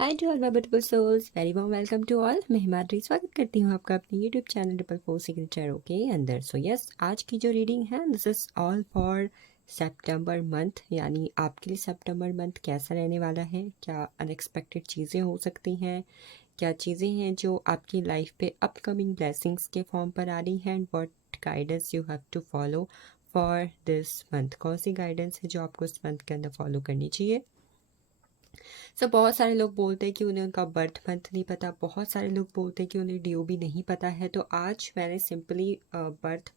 Hi to all my beautiful souls, very warm welcome to all. मैं हिमाद्री स्वागत करती हूँ आपका अपने यूट्यूब चैनल 444 सिग्नेचर के अंदर। सो यस, आज की जो रीडिंग है this is all for September month, यानी आपके लिए सितंबर मंथ कैसा रहने वाला है। क्या अनएक्सपेक्टेड चीज़ें हो सकती हैं, क्या चीज़ें हैं जो आपकी लाइफ पे अपकमिंग ब्लेसिंग्स के फॉर्म पर आ रही हैं, and what guidance you have to follow for this month. कौन सी गाइडेंस है जो आपको इस मंथ के अंदर फॉलो करनी चाहिए। बहुत सारे लोग बोलते हैं कि उन्हें उनका बर्थ मंथ नहीं पता, बहुत सारे लोग बोलते हैं कि उन्हें ड्यू भी नहीं पता है। तो आज मैंने सिंपली बर्थ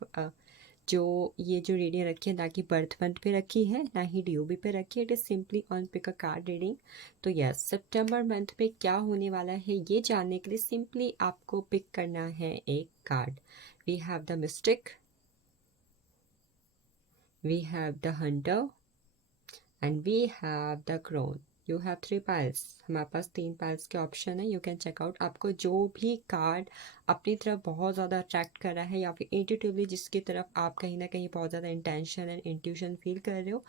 जो ये जो रीडिंग रखी है, ना कि बर्थ मंथ पे रखी है ना ही ड्यू भी पे रखी है। It is simply on pick a card reading. तो यस, सितंबर मंथ पे क्या होने वाला है ये जानने के लिए सिंपली आपको पिक करना है एक card. We have the mystic, we have the hunter and we have the crone. You have 3 piles. हमारे पास 3 पाइल्स के ऑप्शन है। You can check out. आपको जो भी कार्ड अपनी तरफ बहुत ज़्यादा अट्रैक्ट कर रहा है, या फिर इंट्यूटिवली जिसकी तरफ आप कहीं ना कहीं बहुत ज़्यादा इंटेंशन एंड इंट्यूशन फील कर रहे हो,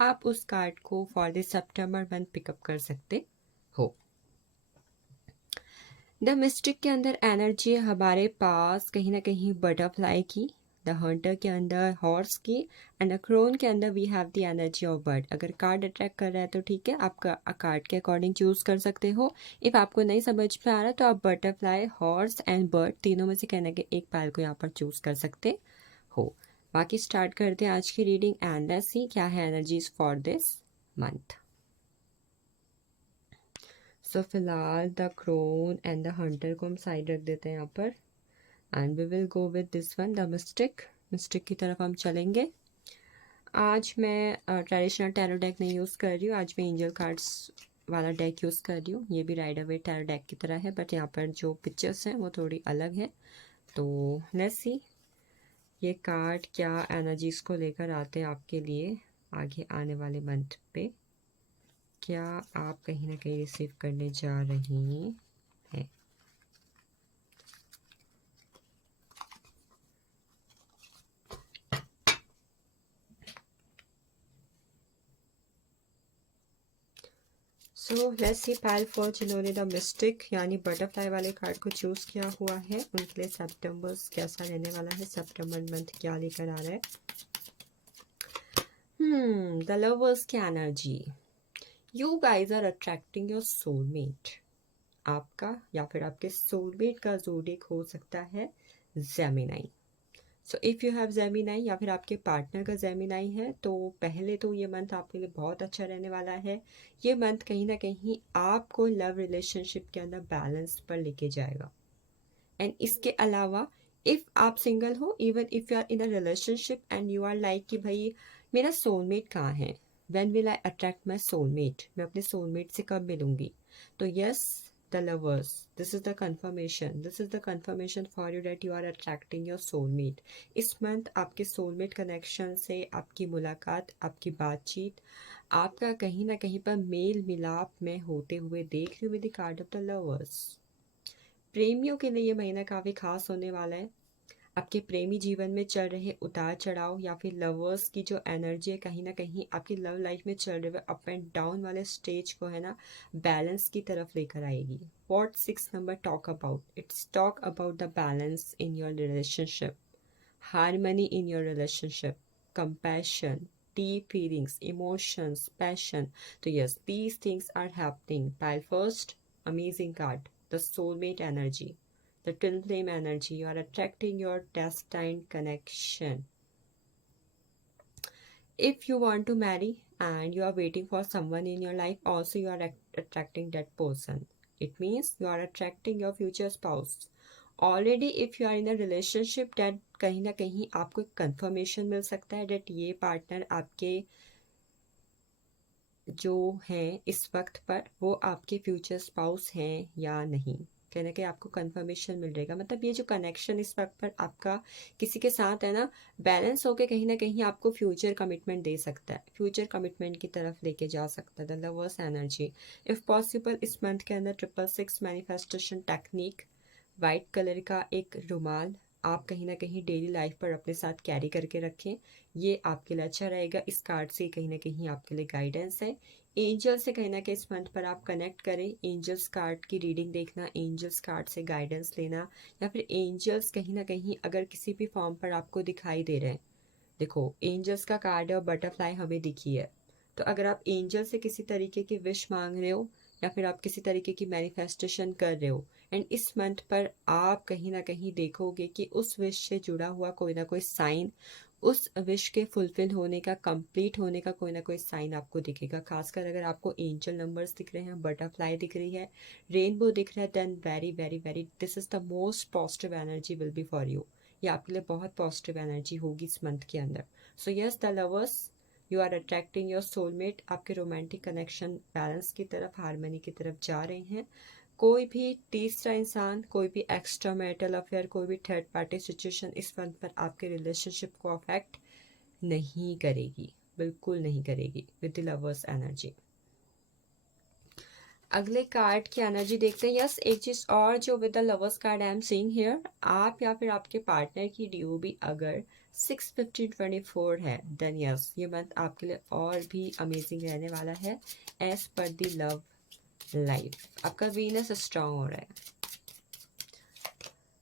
आप उस कार्ड को for this September month pickup कर सकते हो। द मिस्टिक के अंदर एनर्जी है हमारे पास कहीं ना कहीं बटरफ्लाई की, द हंटर के अंदर हॉर्स की, एंड द क्रोन के अंदर we have the energy of bird. अगर कार्ड अट्रैक्ट कर रहा है तो ठीक है, आप कार्ड के अकॉर्डिंग चूज कर सकते हो। इफ आपको नहीं समझ में आ रहा तो आप बटरफ्लाई, हॉर्स एंड बर्ड तीनों में से कहने के एक पायल को यहाँ पर चूज कर सकते हो। बाकी स्टार्ट करते हैं आज की रीडिंग एंड लेट्स सी क्या है energies for this month. So फिलहाल the crone and the hunter को हम साइड रख देते हैं यहाँ पर, and we will go with this one the mystic. Mystic की तरफ हम चलेंगे। आज मैं ट्रेडिशनल टैरो डेक नहीं यूज़ कर रही हूँ, आज मैं एंजल कार्ड्स वाला डेक यूज़ कर रही हूँ। ये भी राइडर वेट टैरो डेक की तरह है, बट यहाँ पर जो पिक्चर्स हैं वो थोड़ी अलग है। तो लेट्स सी ये कार्ड क्या एनर्जीज को लेकर आते हैं आपके लिए आगे आने वाले मंथ पे। क्या आप कहीं ना कहीं रिसीव करने जा रही हैं। So let's see pile for जिन्होंने द मिस्टिक यानी बटरफ्लाई वाले कार्ड को चूज किया हुआ है, उनके लिए सितंबर कैसा रहने वाला है, सितंबर मंथ क्या लेकर आ रहा है। द लवर्स की energy. You guys are attracting your soulmate. आपका या फिर आपके सोलमेट का जोडिक हो सकता है Gemini. So if you have Gemini या फिर आपके पार्टनर का जेमिनाई है, तो पहले तो ये मंथ आपके लिए बहुत अच्छा रहने वाला है। ये मंथ कहीं ना कहीं आपको लव रिलेशनशिप के अंदर बैलेंस पर लेके जाएगा। एंड इसके अलावा इफ़ आप सिंगल हो, even if you are in a relationship and you are like कि भाई मेरा सोलमेट कहाँ है, when will I attract my soulmate, मैं अपने सोलमेट से कब मिलूंगी। तो yes, the lovers, this is the confirmation, this is the confirmation for you that you are attracting your soulmate. इस मंथ आपके सोलमेट कनेक्शन से आपकी मुलाकात, आपकी बातचीत, आपका कहीं ना कहीं पर मेल मिलाप में होते हुए देख रही हूँ with the card of the lovers. प्रेमियों के लिए ये महीना काफ़ी खास होने वाला है। आपके प्रेमी जीवन में चल रहे उतार चढ़ाव या फिर लवर्स की जो एनर्जी है कहीं ना कहीं आपकी लव लाइफ में चल रहे हुए अप एंड डाउन वाले स्टेज को है ना बैलेंस की तरफ लेकर आएगी। What 6 number talk about, it's talk about the balance in your relationship, harmony in your relationship, compassion, deep feelings, emotions, passion. So yes, these things are happening. Pile first, amazing card, the soulmate energy, the twin flame energy. You are attracting your destined connection. If you want to marry and you are waiting for someone in your life, also you are attracting that person. It means you are attracting your future spouse. Already if you are in a relationship, that कहीं ना कहीं आपको confirmation मिल सकता है that ये partner आपके जो हैं इस वक्त पर वो आपके फ्यूचर स्पाउस हैं या नहीं। कहीं ना कहीं आपको कंफर्मेशन मिल रहेगा, मतलब ये जो कनेक्शन इस वक्त पर आपका किसी के साथ है ना, बैलेंस होके कहीं ना कहीं आपको फ्यूचर कमिटमेंट दे सकता है, फ्यूचर कमिटमेंट की तरफ लेके जा सकता है। The lovers energy, if possible इस मंथ के अंदर 666 मैनिफेस्टेशन टेक्निक, वाइट कलर का एक रुमाल आप कहीं ना कहीं डेली लाइफ पर अपने साथ कैरी करके रखें। ये आपके लिए अच्छा रहेगा। इस कार्ड से कहीं ना कहीं आपके लिए गाइडेंस है। एंजल से कहीं ना कहीं इस मंथ पर आप कनेक्ट करें, एंजल्स कार्ड की रीडिंग देखना, एंजल्स कार्ड से गाइडेंस लेना, या फिर एंजल्स कहीं ना कहीं अगर किसी भी फॉर्म पर आपको दिखाई दे रहे हैं। देखो एंजल्स का कार्ड है और बटरफ्लाई हमें दिखी है, तो अगर आप एंजल से किसी तरीके की विश मांग रहे हो या फिर आप किसी तरीके की मैनिफेस्टेशन कर रहे हो, एंड इस मंथ पर आप कहीं ना कहीं देखोगे कि उस विश से जुड़ा हुआ कोई ना कोई साइन, उस विश के फुलफिल होने का, कंप्लीट होने का कोई ना कोई साइन आपको दिखेगा। खासकर अगर आपको एंजल नंबर्स दिख रहे हैं, बटरफ्लाई दिख रही है, रेनबो दिख रहा है, then very very very this is the most positive energy will be for you. ये आपके लिए बहुत पॉजिटिव एनर्जी होगी इस मंथ के अंदर। So yes the lovers, you are attracting your soulmate. आपके रोमांटिक कनेक्शन बैलेंस की तरफ, हारमोनी की तरफ जा रहे हैं। कोई भी तीसरा इंसान, कोई भी एक्स्ट्रा मैरिटल अफेयर, कोई भी थर्ड पार्टी सिचुएशन इस मंथ पर आपके रिलेशनशिप को अफेक्ट नहीं करेगी, बिल्कुल नहीं करेगी विद द लवर्स एनर्जी। अगले कार्ड की एनर्जी देखते हैं। यस, एक चीज और जो with the lovers card I am seeing here, आप या फिर आपके पार्टनर की डीओबी अगर 6-15-24 है, देन यस ये मंथ आपके लिए और भी अमेजिंग रहने वाला है as per the love life. आपका वीनस स्ट्रांग हो रहा है।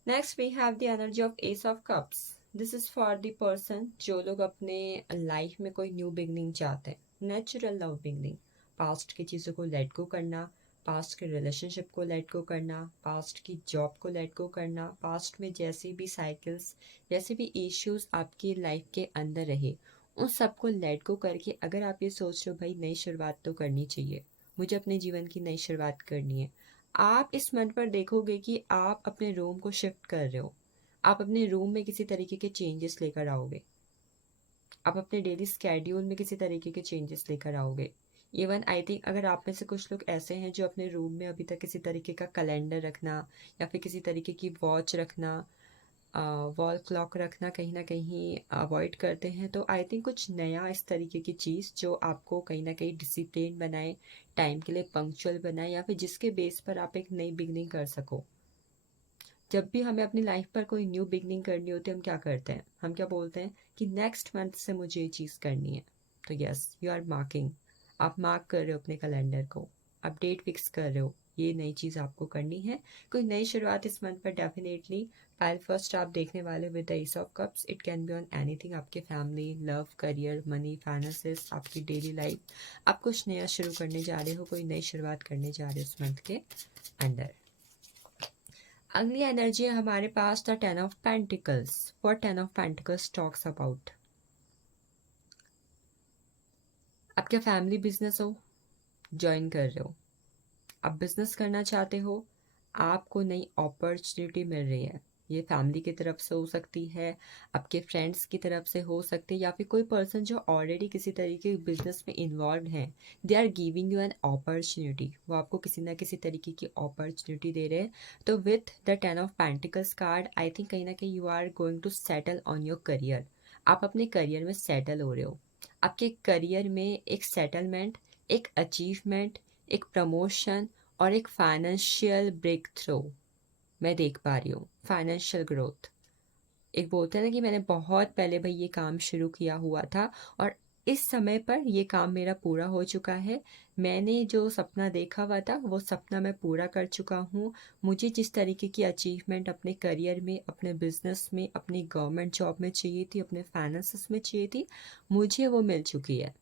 Next we have the energy of ace of cups. This is for the person जो लोग अपने लाइफ में कोई न्यू बिगनिंग चाहते हैं, नेचुरल लव बिगनिंग, पास्ट की चीज़ों को लेट गो करना, पास्ट के रिलेशनशिप को लेट गो करना, पास्ट की जॉब को लेट गो करना, पास्ट में जैसे भी साइकिल्स, जैसे भी इश्यूज आपकी लाइफ के अंदर रहे, उन सबको लेट गो करके अगर आप ये सोच रहे हो भाई नई शुरुआत तो करनी चाहिए, मुझे अपने जीवन की नई शुरुआत करनी है, आप इस मंथ पर देखोगे कि आप अपने रूम को शिफ्ट कर रहे हो, आप अपने रूम में किसी तरीके के चेंजेस लेकर आओगे, आप अपने डेली स्केड्यूल में किसी तरीके के चेंजेस लेकर आओगे। इवन आई थिंक अगर आप में से कुछ लोग ऐसे हैं जो अपने रूम में अभी तक किसी तरीके का कैलेंडर रखना या फिर किसी तरीके की वॉच रखना, वॉल क्लॉक रखना कहीं ना कहीं अवॉइड करते हैं, तो आई थिंक कुछ नया इस तरीके की चीज़ जो आपको कहीं ना कहीं डिसिप्लिन बनाए, टाइम के लिए पंक्चुअल बनाए, या फिर जिसके बेस पर आप एक नई बिगनिंग कर सको। जब भी हमें अपनी लाइफ पर कोई न्यू बिगनिंग करनी होती है, हम क्या करते हैं, हम क्या बोलते हैं कि नेक्स्ट मंथ से मुझे ये चीज़ करनी है। तो यस यू आर मार्किंग, आप मार्क कर रहे हो अपने कैलेंडर को, आप डेट फिक्स कर रहे हो, ये नई चीज़ आपको करनी है, कोई नई शुरुआत इस मंथ पर डेफिनेटली। पाइल फर्स्ट आप देखने वाले with the ace of cups, it can be on anything, आपके family, love, career, money, finances, आपकी डेली लाइफ, आप कुछ नया शुरू करने जा रहे हो, कोई नई शुरुआत करने जा रहे हो इस मंथ के अंदर। अगली एनर्जी है हमारे पास the 10 of pentacles. What 10 of pentacles talks about, आपका फैमिली बिजनेस हो, ज्वाइन कर रहे हो, आप बिजनेस करना चाहते हो, आपको नई अपॉर्चुनिटी मिल रही है, ये फैमिली की तरफ से हो सकती है, आपके फ्रेंड्स की तरफ से हो सकती है, या फिर कोई पर्सन जो ऑलरेडी किसी तरीके के बिजनेस में इन्वॉल्व है, they are giving you an opportunity, वो आपको किसी ना किसी तरीके की अपॉर्चुनिटी दे रहे हैं। तो with the 10 of pentacles card I think कहीं ना कहीं you are going to settle on your career, आप अपने करियर में सेटल हो रहे हो, आपके करियर में एक सेटलमेंट, एक अचीवमेंट, एक प्रमोशन और एक फाइनेंशियल ब्रेक थ्रू मैं देख पा रही हूँ, फाइनेंशियल ग्रोथ। एक बोलते हैं ना कि मैंने बहुत पहले भाई ये काम शुरू किया हुआ था और इस समय पर ये काम मेरा पूरा हो चुका है, मैंने जो सपना देखा हुआ था वो सपना मैं पूरा कर चुका हूँ, मुझे जिस तरीके की अचीवमेंट अपने करियर में, अपने बिजनेस में, अपनी गवर्नमेंट जॉब में चाहिए थी, अपने फाइनेंसेस में चाहिए थी, मुझे वो मिल चुकी है।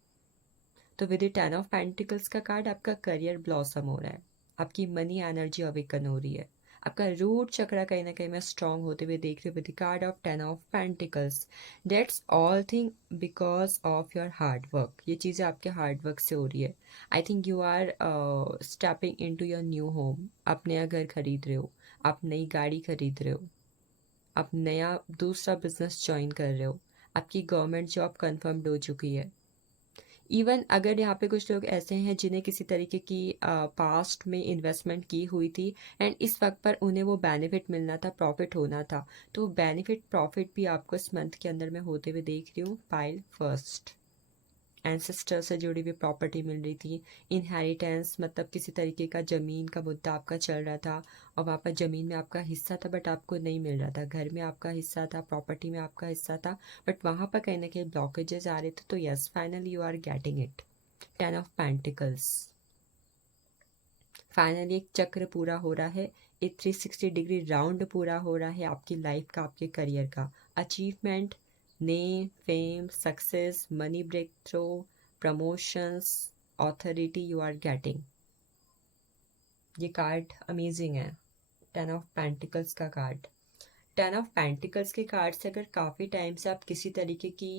तो विद द 10 ऑफ पेंटिकल्स का कार्ड आपका करियर ब्लॉसम हो रहा है, आपकी मनी एनर्जी अवेकन हो रही है, आपका रूट चक्रा कहीं ना कहीं में स्ट्रांग होते हुए देख रहे हो with the card of 10 of pentacles. That's all thing because of your hard work, ये चीज़ें आपके हार्ड वर्क से हो रही है। I think you are stepping in to your new home, आप नया घर खरीद रहे हो, आप नई गाड़ी खरीद रहे हो, आप नया दूसरा बिजनेस ज्वाइन कर रहे हो, आपकी गवर्नमेंट जॉब कन्फर्म्ड हो चुकी है। इवन अगर यहाँ पे कुछ लोग ऐसे हैं जिन्हें किसी तरीके की पास्ट में इन्वेस्टमेंट की हुई थी एंड इस वक्त पर उन्हें वो बेनिफिट मिलना था, प्रॉफिट होना था, तो बेनिफिट प्रॉफिट भी आपको इस मंथ के अंदर में होते हुए देख रही हूँ। पाइल फर्स्ट, एंसेस्टर से जुड़ी हुई प्रॉपर्टी मिल रही थी, इनहेरिटेंस मतलब किसी तरीके का ज़मीन का मुद्दा आपका चल रहा था और वहाँ पर ज़मीन में आपका हिस्सा था बट आपको नहीं मिल रहा था, घर में आपका हिस्सा था, प्रॉपर्टी में आपका हिस्सा था, बट वहाँ पर कहीं ना कहीं ब्लॉकेजेस आ रहे थे। तो yes finally you are getting it, 10 of pentacles, finally एक चक्र पूरा हो रहा है, एक 360 डिग्री राउंड पूरा हो रहा है आपकी लाइफ का, आपके करियर का। Achievement, name, fame, success, money breakthrough, promotions, authority you are getting. ये कार्ड अमेजिंग है, 10 ऑफ पेंटिकल्स का कार्ड। 10 ऑफ पेंटिकल्स के कार्ड से अगर काफ़ी टाइम से आप किसी तरीके की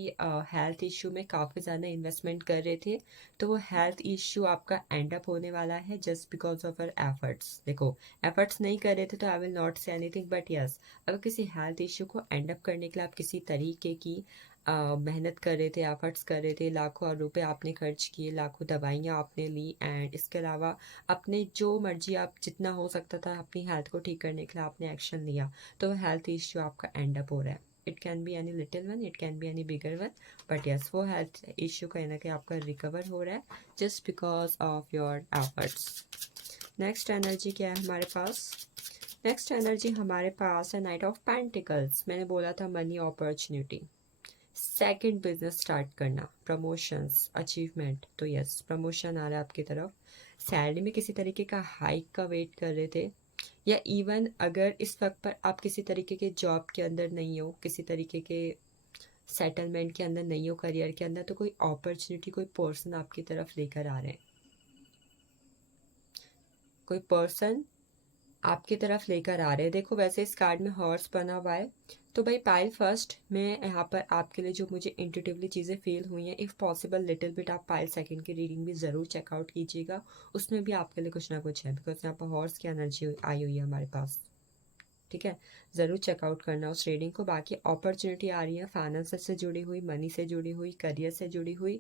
हेल्थ इश्यू में काफ़ी ज़्यादा इन्वेस्टमेंट कर रहे थे, तो वो हेल्थ इश्यू आपका एंड अप होने वाला है just because of our efforts. देखो, एफर्ट्स नहीं कर रहे थे तो I will not say anything, but yes, अगर किसी हेल्थ इश्यू को एंड अप करने के लिए आप किसी तरीके की मेहनत कर रहे थे, एफर्ट्स कर रहे थे, लाखों रुपए आपने खर्च किए, लाखों दवाइयाँ आपने ली, एंड इसके अलावा अपने जो मर्जी आप जितना हो सकता था अपनी हेल्थ को ठीक करने के लिए आपने एक्शन लिया, तो हेल्थ इश्यू आपका एंड अप हो रहा है। It can be any little one, it can be any bigger one, but yes, वो हेल्थ इश्यू कहीं ना कहीं आपका रिकवर हो रहा है just because of your efforts. Next energy क्या है हमारे पास? नेक्स्ट एनर्जी हमारे पास है नाइट ऑफ पेंटिकल्स। मैंने बोला था money opportunity, second business start करना, प्रमोशंस, अचीवमेंट, तो यस प्रमोशन आ रहा है आपकी तरफ। सैलरी में किसी तरीके का हाइक का वेट कर रहे थे, या इवन अगर इस वक्त पर आप किसी तरीके के जॉब के अंदर नहीं हो, किसी तरीके के सेटलमेंट के अंदर नहीं हो, करियर के अंदर, तो कोई अपॉर्चुनिटी, कोई पर्सन आपकी तरफ लेकर आ रहे हैं, कोई पर्सन आपकी तरफ लेकर आ रहे हैं। देखो, वैसे इस कार्ड में हॉर्स बना हुआ है, तो भाई पाइल फर्स्ट मैं यहाँ पर आपके लिए जो मुझे इंट्यूटिवली चीज़ें फील हुई हैं, इफ़ पॉसिबल लिटिल बिट आप पाइल सेकंड की रीडिंग भी ज़रूर चेकआउट कीजिएगा, उसमें भी आपके लिए कुछ ना कुछ है, बिकॉज यहाँ पर हॉर्स की एनर्जी आई हुई है हमारे पास। ठीक है, ज़रूर चेकआउट करना उस रीडिंग को। बाकी अपॉर्चुनिटी आ रही है फाइनेंस से जुड़ी हुई, मनी से जुड़ी हुई, करियर से जुड़ी हुई।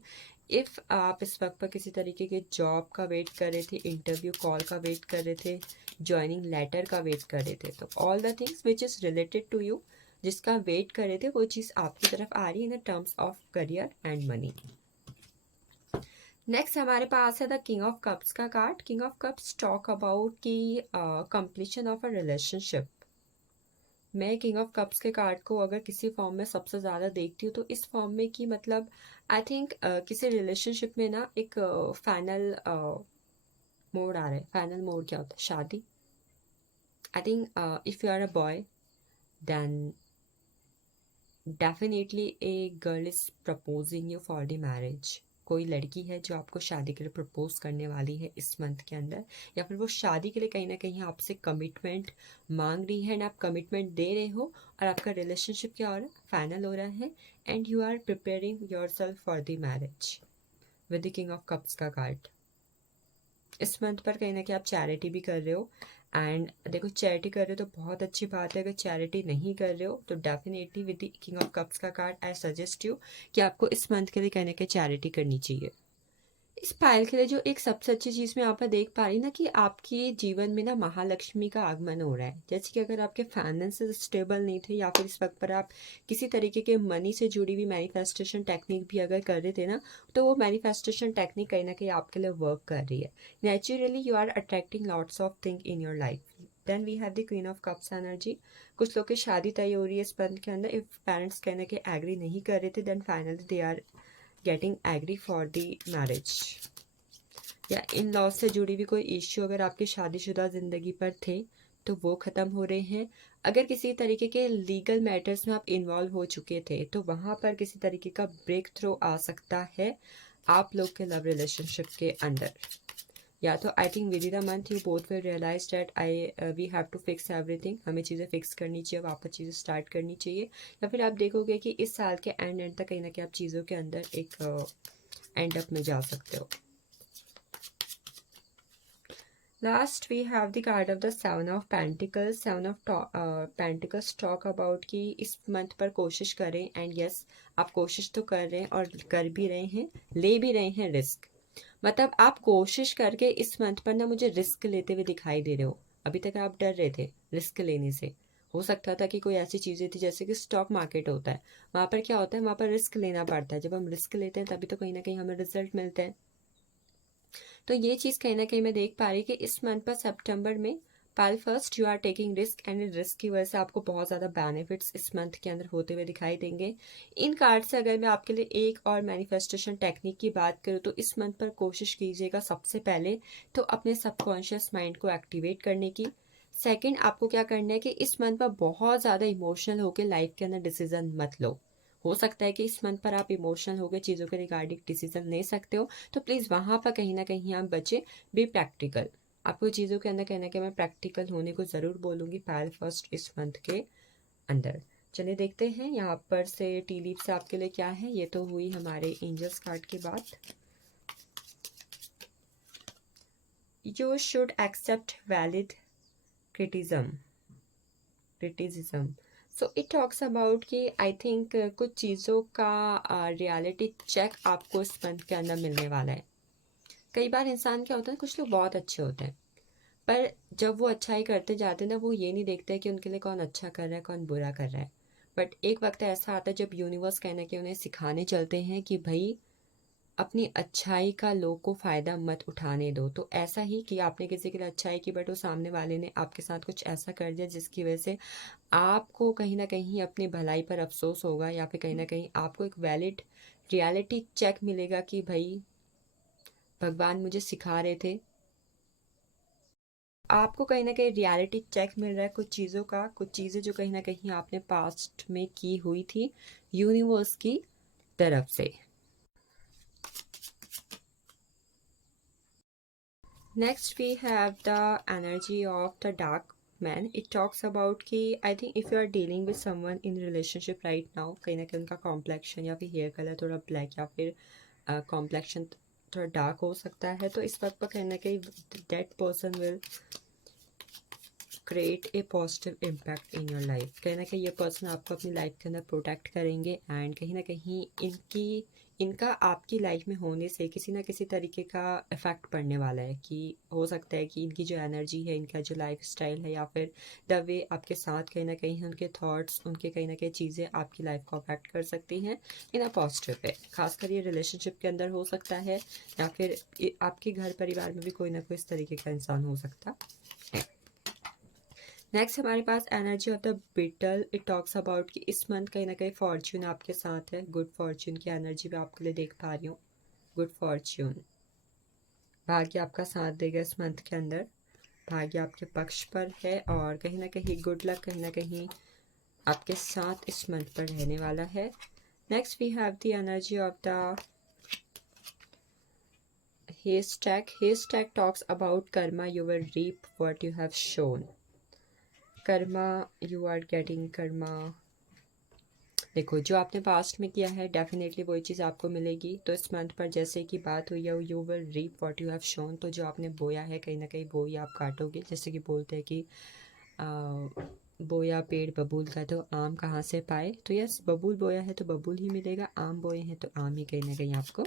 इफ़ आप इस वक्त पर किसी तरीके के जॉब का वेट कर रहे थे, इंटरव्यू कॉल का वेट कर रहे थे, ज्वाइनिंग लेटर का वेट कर रहे थे, तो all the things which is related to you, जिसका वेट कर रहे थे, वो चीज़ आपकी तरफ आ रही है in terms of career and money. Next हमारे पास है द किंग ऑफ कप्स का card. King of cups talk about की कंप्लीशन ऑफ अ रिलेशनशिप। मैं किंग ऑफ कप्स के कार्ड को अगर किसी फॉर्म में सबसे ज़्यादा देखती हूँ तो इस फॉर्म में कि मतलब आई थिंक किसी रिलेशनशिप में ना एक फाइनल मोड आ रहा है। फाइनल मोड क्या होता है? शादी। I think if you are a boy then definitely a girl is proposing you for the marriage. कोई लड़की है जो आपको शादी के लिए प्रपोज करने वाली है इस मंथ के अंदर, या फिर वो शादी के लिए कहीं ना कहीं आपसे कमिटमेंट मांग रही है, एंड आप कमिटमेंट दे रहे हो, और आपका रिलेशनशिप क्या हो रहा है? फाइनल हो रहा है, and you are preparing yourself for the marriage with the king of cups का कार्ड। इस मंथ पर कहीं ना कहीं आप चैरिटी भी कर रहे हो, एंड देखो चैरिटी कर रहे हो तो बहुत अच्छी बात है। अगर चैरिटी नहीं कर रहे हो तो definitely with the king of cups का कार्ड आई सजेस्ट यू कि आपको इस मंथ के लिए कहीं ना कहीं चैरिटी करनी चाहिए। इस पायल के लिए जो एक सबसे अच्छी चीज़ मैं यहाँ पर देख पा रही ना, कि आपके जीवन में ना महालक्ष्मी का आगमन हो रहा है। जैसे कि अगर आपके फाइनेंसेस स्टेबल नहीं थे, या फिर इस वक्त पर आप किसी तरीके के मनी से जुड़ी हुई मैनिफेस्टेशन टेक्निक भी अगर कर रहे थे ना, तो वो मैनिफेस्टेशन टेक्निक कहीं ना कहीं आपके लिए वर्क कर रही है। Naturally you are attracting lots of thing in your life. Then we have the queen of cups energy. कुछ लोग की शादी तय हो रही है इस मंथ के अंदर। इफ पेरेंट्स कहीं ना कहीं एग्री नहीं कर रहे थे, then finally they are getting agree for the marriage. या इन लॉज से जुड़ी हुई कोई इश्यू अगर आपकी शादीशुदा ज़िंदगी पर थे तो वो ख़त्म हो रहे हैं। अगर किसी तरीके के लीगल मैटर्स में आप इन्वॉल्व हो चुके थे तो वहाँ पर किसी तरीके का ब्रेक थ्रू आ सकता है आप लोग के लव रिलेशनशिप के अंदर। या तो I think within the month you both will realise that we have to fix everything. हमें चीज़ें फिक्स करनी चाहिए, वापस चीज़ें स्टार्ट करनी चाहिए। या फिर आप देखोगे कि इस साल के एंड तक कहीं ना कहीं आप चीज़ों के अंदर एक एंड अप में जा सकते हो। Last we have the card of the Seven of Pentacles. Seven of Pentacles talk about कि इस मंथ पर कोशिश करें, एंड यस आप कोशिश तो कर रहे हैं और कर भी रहे हैं, ले भी रहे हैं रिस्क। मतलब आप कोशिश करके इस मंथ पर ना मुझे रिस्क लेते हुए दिखाई दे रहे हो। अभी तक आप डर रहे थे रिस्क लेने से। हो सकता था कि कोई ऐसी चीज़ें थी जैसे कि स्टॉक मार्केट होता है, वहाँ पर क्या होता है, वहाँ पर रिस्क लेना पड़ता है। जब हम रिस्क लेते हैं तभी तो कहीं ना कहीं हमें रिजल्ट मिलते हैं। तो ये चीज़ कहीं ना कहीं मैं देख पा रही कि इस मंथ पर सितंबर में पहले first you are taking risk and risk की वजह से आपको बहुत ज़्यादा बेनिफिट्स इस मंथ के अंदर होते हुए दिखाई देंगे। इन कार्ड से अगर मैं आपके लिए एक और मैनिफेस्टेशन टेक्निक की बात करूँ तो इस मंथ पर कोशिश कीजिएगा सबसे पहले तो अपने सबकॉन्शियस माइंड को एक्टिवेट करने की। सेकंड, आपको क्या करना है कि इस मंथ पर बहुत ज़्यादा इमोशनल होकर लाइफ के अंदर डिसीजन मत लो। हो सकता है कि इस मंथ पर आप इमोशनल होकर चीज़ों के रिगार्डिंग डिसीजन ले सकते हो, तो प्लीज़ वहाँ पर कहीं ना कहीं आप बचे। Be practical. आपको चीज़ों के अंदर कहना कि मैं प्रैक्टिकल होने को ज़रूर बोलूँगी पहल फर्स्ट इस मंथ के अंदर। चलिए देखते हैं यहाँ पर से टी लीफ से आपके लिए क्या है। ये तो हुई हमारे एंजल्स कार्ड की बात। You should accept valid criticism. So it talks about कि आई थिंक कुछ चीज़ों का रियलिटी चेक आपको इस मंथ के अंदर मिलने वाला है। कई बार इंसान क्या होता है, कुछ लोग बहुत अच्छे होते हैं पर जब वो अच्छाई करते जाते हैं ना, वो ये नहीं देखते कि उनके लिए कौन अच्छा कर रहा है कौन बुरा कर रहा है। बट एक वक्त ऐसा आता है जब यूनिवर्स कहना कि उन्हें सिखाने चलते हैं कि भाई अपनी अच्छाई का लोग को फ़ायदा मत उठाने दो। तो ऐसा ही कि आपने किसी के लिए अच्छाई की बट वो सामने वाले ने आपके साथ कुछ ऐसा कर दिया जिसकी वजह से आपको कहीं ना कहीं अपनी भलाई पर अफसोस होगा, या फिर कहीं ना कहीं आपको एक वैलिड रियलिटी चेक मिलेगा कि भाई भगवान मुझे सिखा रहे थे। आपको कहीं ना कहीं रियलिटी चेक मिल रहा है कुछ चीज़ों का, कुछ चीज़ें जो कहीं ना कहीं आपने पास्ट में की हुई थी यूनिवर्स की तरफ से। Next we have the energy of the dark man. It talks about कि I think if you are dealing with someone in relationship right now, कहीं ना कहीं उनका कॉम्प्लेक्शन या फिर हेयर कलर थोड़ा ब्लैक या फिर कॉम्प्लेक्शन थोड़ा डार्क हो सकता है, तो इस वक्त पर कहीं ना कहीं that person will create a positive impact in your life. कहीं ना कहीं ये पर्सन आपको अपनी लाइफ के अंदर प्रोटेक्ट करेंगे एंड कहीं ना कहीं इनका आपकी लाइफ में होने से किसी ना किसी तरीके का इफ़ेक्ट पड़ने वाला है। कि हो सकता है कि इनकी जो एनर्जी है, इनका जो लाइफ स्टाइल है, या फिर द वे आपके साथ कहीं ना कहीं उनके थॉट्स, उनके कहीं ना कहीं चीज़ें आपकी लाइफ को अफेक्ट कर सकती हैं इन अ पॉजिटिव वे। खासकर ये रिलेशनशिप के अंदर हो सकता है या फिर आपके घर परिवार में भी कोई ना कोई इस तरीके का इंसान हो सकता है। नेक्स्ट हमारे पास energy of the beetle. It talks about कि इस मंथ कहीं ना कहीं फॉर्च्यून आपके साथ है। गुड फॉर्च्यून की एनर्जी भी आपके लिए देख पा रही हूँ। गुड फॉर्च्यून, भाग्य आपका साथ देगा इस मंथ के अंदर। भाग्य आपके पक्ष पर है और कहीं ना कहीं गुड लक कहीं ना कहीं आपके साथ इस मंथ पर रहने वाला है। Next we have the energy of the haystack. Haystack talks about karma. You will reap what you have shown. Karma, you are getting karma. देखो, जो आपने पास्ट में किया है डेफिनेटली वही चीज़ आपको मिलेगी। तो इस मंथ पर जैसे कि बात हुई है, you will reap what you have shown. तो जो आपने बोया है कहीं ना कहीं वो ही आप काटोगे। जैसे कि बोलते हैं कि बोया पेड़ बबूल का तो आम कहाँ से पाए। तो यस, बबूल बोया है तो बबूल ही मिलेगा, आम बोए हैं तो आम ही कहीं ना कहीं आपको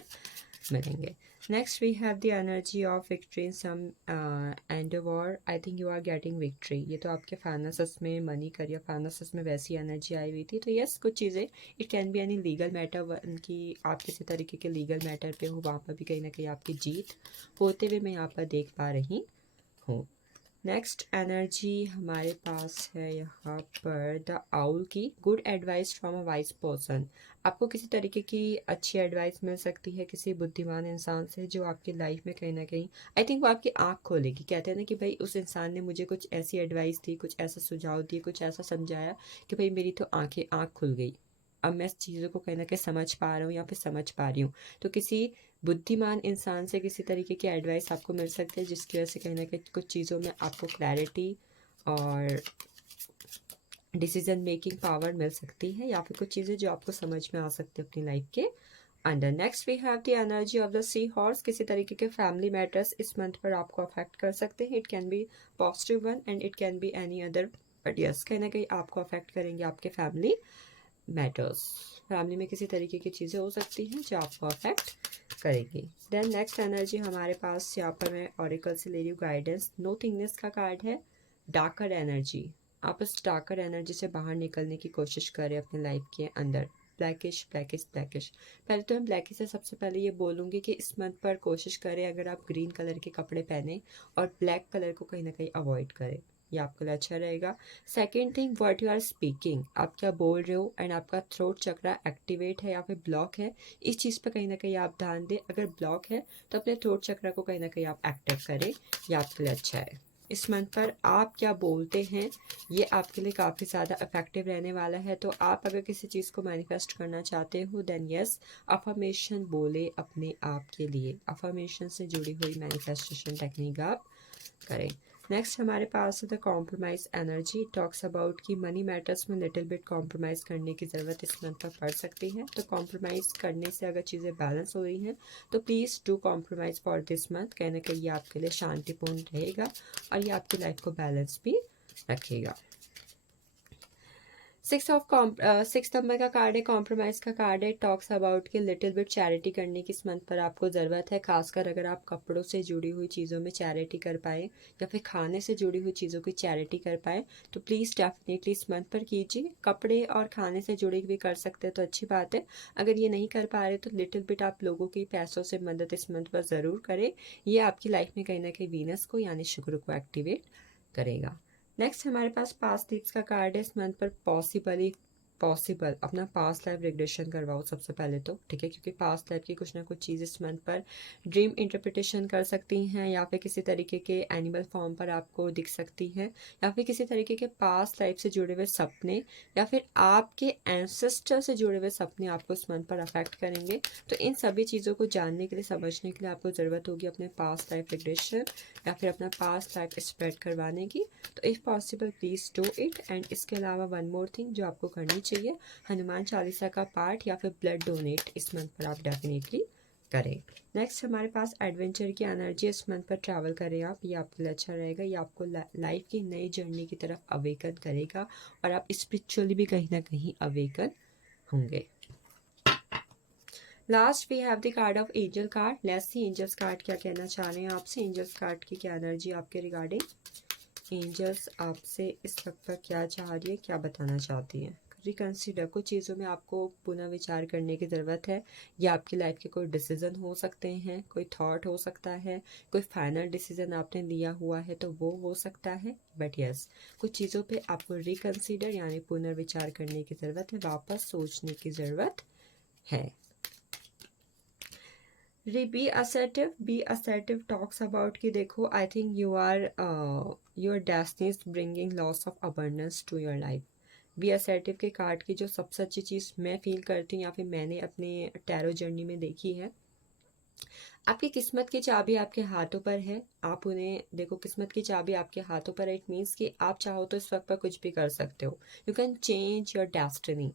मिलेंगे। Next we have the energy of victory in some and war. I think you are getting victory. ये तो आपके फाइनेंसेस में, मनी करियर फाइनेंसेस में वैसी एनर्जी आई हुई थी। तो यस, कुछ चीज़ें, it can be any legal matter कि आप किसी तरीके के लीगल मैटर पे हो, वहाँ पर भी कहीं ना कहीं आपकी जीत होते हुए मैं यहाँ पर देख पा रही हूँ। नेक्स्ट एनर्जी हमारे पास है यहाँ पर द आउल की। Good advice from a wise person. आपको किसी तरीके की अच्छी एडवाइस मिल सकती है किसी बुद्धिमान इंसान से, जो आपकी लाइफ में कहीं ना कहीं आई थिंक वो आपकी आँख खोलेगी। कहते हैं ना कि भाई उस इंसान ने मुझे कुछ ऐसी एडवाइस दी, कुछ ऐसा सुझाव दिए, कुछ ऐसा समझाया कि भाई मेरी तो आँख खुल गई। अब मैं इस चीज़ों को कहीं ना कहीं समझ पा रहा हूँ या फिर समझ पा रही हूँ। तो किसी बुद्धिमान इंसान से किसी तरीके की एडवाइस आपको मिल सकती है जिसकी वजह से कहीं ना कहीं कुछ चीज़ों में आपको क्लैरिटी और डिसीजन मेकिंग पावर मिल सकती है, या फिर कुछ चीज़ें जो आपको समझ में आ सकती है अपनी लाइफ के अंदर। Next we have the energy of the sea horse. किसी तरीके के फैमिली मैटर्स इस मंथ पर आपको अफेक्ट कर सकते हैं। It can B positive one and it can be any other, but yes कहीं ना कहीं आपको अफेक्ट करेंगे आपके फैमिली मैटर्स। फैमिली में किसी तरीके की चीज़ें हो सकती हैं जो आपको अफेक्ट करेगी। देन नेक्स्ट एनर्जी हमारे पास यहाँ पर मैं ऑरिकल से ले रही हूँ गाइडेंस। नो थिंगनेस का कार्ड है। डार्कर एनर्जी, आप इस डार्कर एनर्जी से बाहर निकलने की कोशिश करें अपने लाइफ के अंदर। ब्लैकिश ब्लैकिश ब्लैकिश, पहले तो मैं ब्लैकिश से सबसे पहले ये बोलूँगी कि इस मंथ पर कोशिश करें अगर आप ग्रीन कलर के कपड़े पहने और ब्लैक कलर को कहीं ना कहीं अवॉइड करें। ये आपके लिए अच्छा रहेगा। Second thing, what you are speaking, आप क्या बोल रहे हो एंड आपका थ्रोट चक्रा एक्टिवेट है या फिर ब्लॉक है, इस चीज़ पर कहीं ना कहीं आप ध्यान दें। अगर ब्लॉक है तो अपने थ्रोट चक्रा को कहीं ना कहीं आप एक्टिव करें, ये आपके लिए अच्छा है। इस मंथ पर आप क्या बोलते हैं ये आपके लिए काफ़ी ज़्यादा इफेक्टिव रहने वाला है। तो आप अगर किसी चीज़ को मैनिफेस्ट करना चाहते हो देन यस, अफर्मेशन बोले अपने आप के लिए, अफर्मेशन से जुड़ी हुई मैनिफेस्टेशन टेक्निक आप करें। नेक्स्ट हमारे पास है the compromise energy, talks about कि मनी मैटर्स में लिटिल बिट कॉम्प्रोमाइज़ करने की ज़रूरत इस मंथ पर पड़ सकती है। तो कॉम्प्रोमाइज़ करने से अगर चीज़ें बैलेंस हो रही हैं तो please do compromise for this month. कहीं ना कहीं ये आपके लिए शांतिपूर्ण रहेगा और ये आपकी लाइफ को बैलेंस भी रखेगा। सिक्स नंबर का कार्ड है, कॉम्प्रोमाइज़ का कार्ड है, टॉक्स अबाउट कि लिटिल बिट चैरिटी करने की इस मंथ पर आपको ज़रूरत है। खासकर अगर आप कपड़ों से जुड़ी हुई चीज़ों में चैरिटी कर पाए या फिर खाने से जुड़ी हुई चीज़ों की चैरिटी कर पाए तो प्लीज़ डेफिनेटली इस मंथ पर कीजिए। कपड़े और खाने से जुड़ी भी कर सकते हैं तो अच्छी बात है। अगर ये नहीं कर पा रहे तो लिटिल बिट आप लोगों की पैसों से मदद इस मंथ पर ज़रूर करें। ये आपकी लाइफ में कहीं ना कहीं वीनस को यानी शुक्र को एक्टिवेट करेगा। नेक्स्ट हमारे पास पास्ट टिप्स का कार्ड है। इस मंथ पर पॉसिबल अपना पास्ट लाइफ रिग्रेशन करवाओ सबसे पहले तो, ठीक है, क्योंकि पास्ट लाइफ की कुछ ना कुछ चीज़ इस मंथ पर ड्रीम इंटरप्रिटेशन कर सकती हैं या फिर किसी तरीके के एनिमल फॉर्म पर आपको दिख सकती है या फिर किसी तरीके के पास्ट लाइफ से जुड़े हुए सपने या फिर आपके एंसेस्टर से जुड़े हुए सपने आपको इस मंथ पर अफेक्ट करेंगे। तो इन सभी चीज़ों को जानने के लिए, समझने के लिए आपको ज़रूरत होगी अपने पास्ट लाइफ रिग्रेशन या फिर अपना पास्ट लाइफ स्प्रेड करवाने की। तो if possible please do it. And इसके अलावा वन मोर थिंग जो आपको करनी चाहिए, हनुमान चालीसा का पाठ या फिर ब्लड डोनेट इस मंथ पर आप डेफिनेटली करें। नेक्स्ट हमारे पास एडवेंचर की एनर्जी, इस मंथ पर ट्रैवल करें आप, ये आपके लिए अच्छा रहेगा। ये आपको लाइफ की नई जर्नी की तरफ अवेकन करेगा और आप स्पिरिचुअली भी कहीं ना कहीं अवेकन होंगे। Last we have the card of angel card. Let's see angels card क्या कहना चाह रहे हैं आपसे, एंजल्स कार्ड की क्या एनर्जी आपके रिगार्डिंग, एंजल्स आपसे इस वक्त पर क्या चाह रही है, क्या बताना चाहती हैं। रिकंसिडर, कुछ चीज़ों में आपको पुनः विचार करने की ज़रूरत है। या आपकी लाइफ के कोई डिसीजन हो सकते हैं, कोई थॉट हो सकता है, कोई फाइनल डिसीजन आपने लिया हुआ है तो वो हो सकता है। बट यस, कुछ चीज़ों पे आपको रिकंसिडर यानी पुनर्विचार करने की ज़रूरत है, वापस सोचने की ज़रूरत है। बी असर्टिव टॉक्स अबाउट कि देखो I think your destiny is bringing lots of abundance to your life. Be assertive के कार्ड की जो सबसे अच्छी चीज़ मैं फील करती हूँ या फिर मैंने अपने टैरो जर्नी में देखी है, आपकी किस्मत की चाबी आपके हाथों पर है। आप उन्हें देखो, किस्मत की चाबी आपके हाथों पर है। इट मीन्स कि आप चाहो तो इस वक्त पर कुछ भी कर सकते हो। You can change your destiny,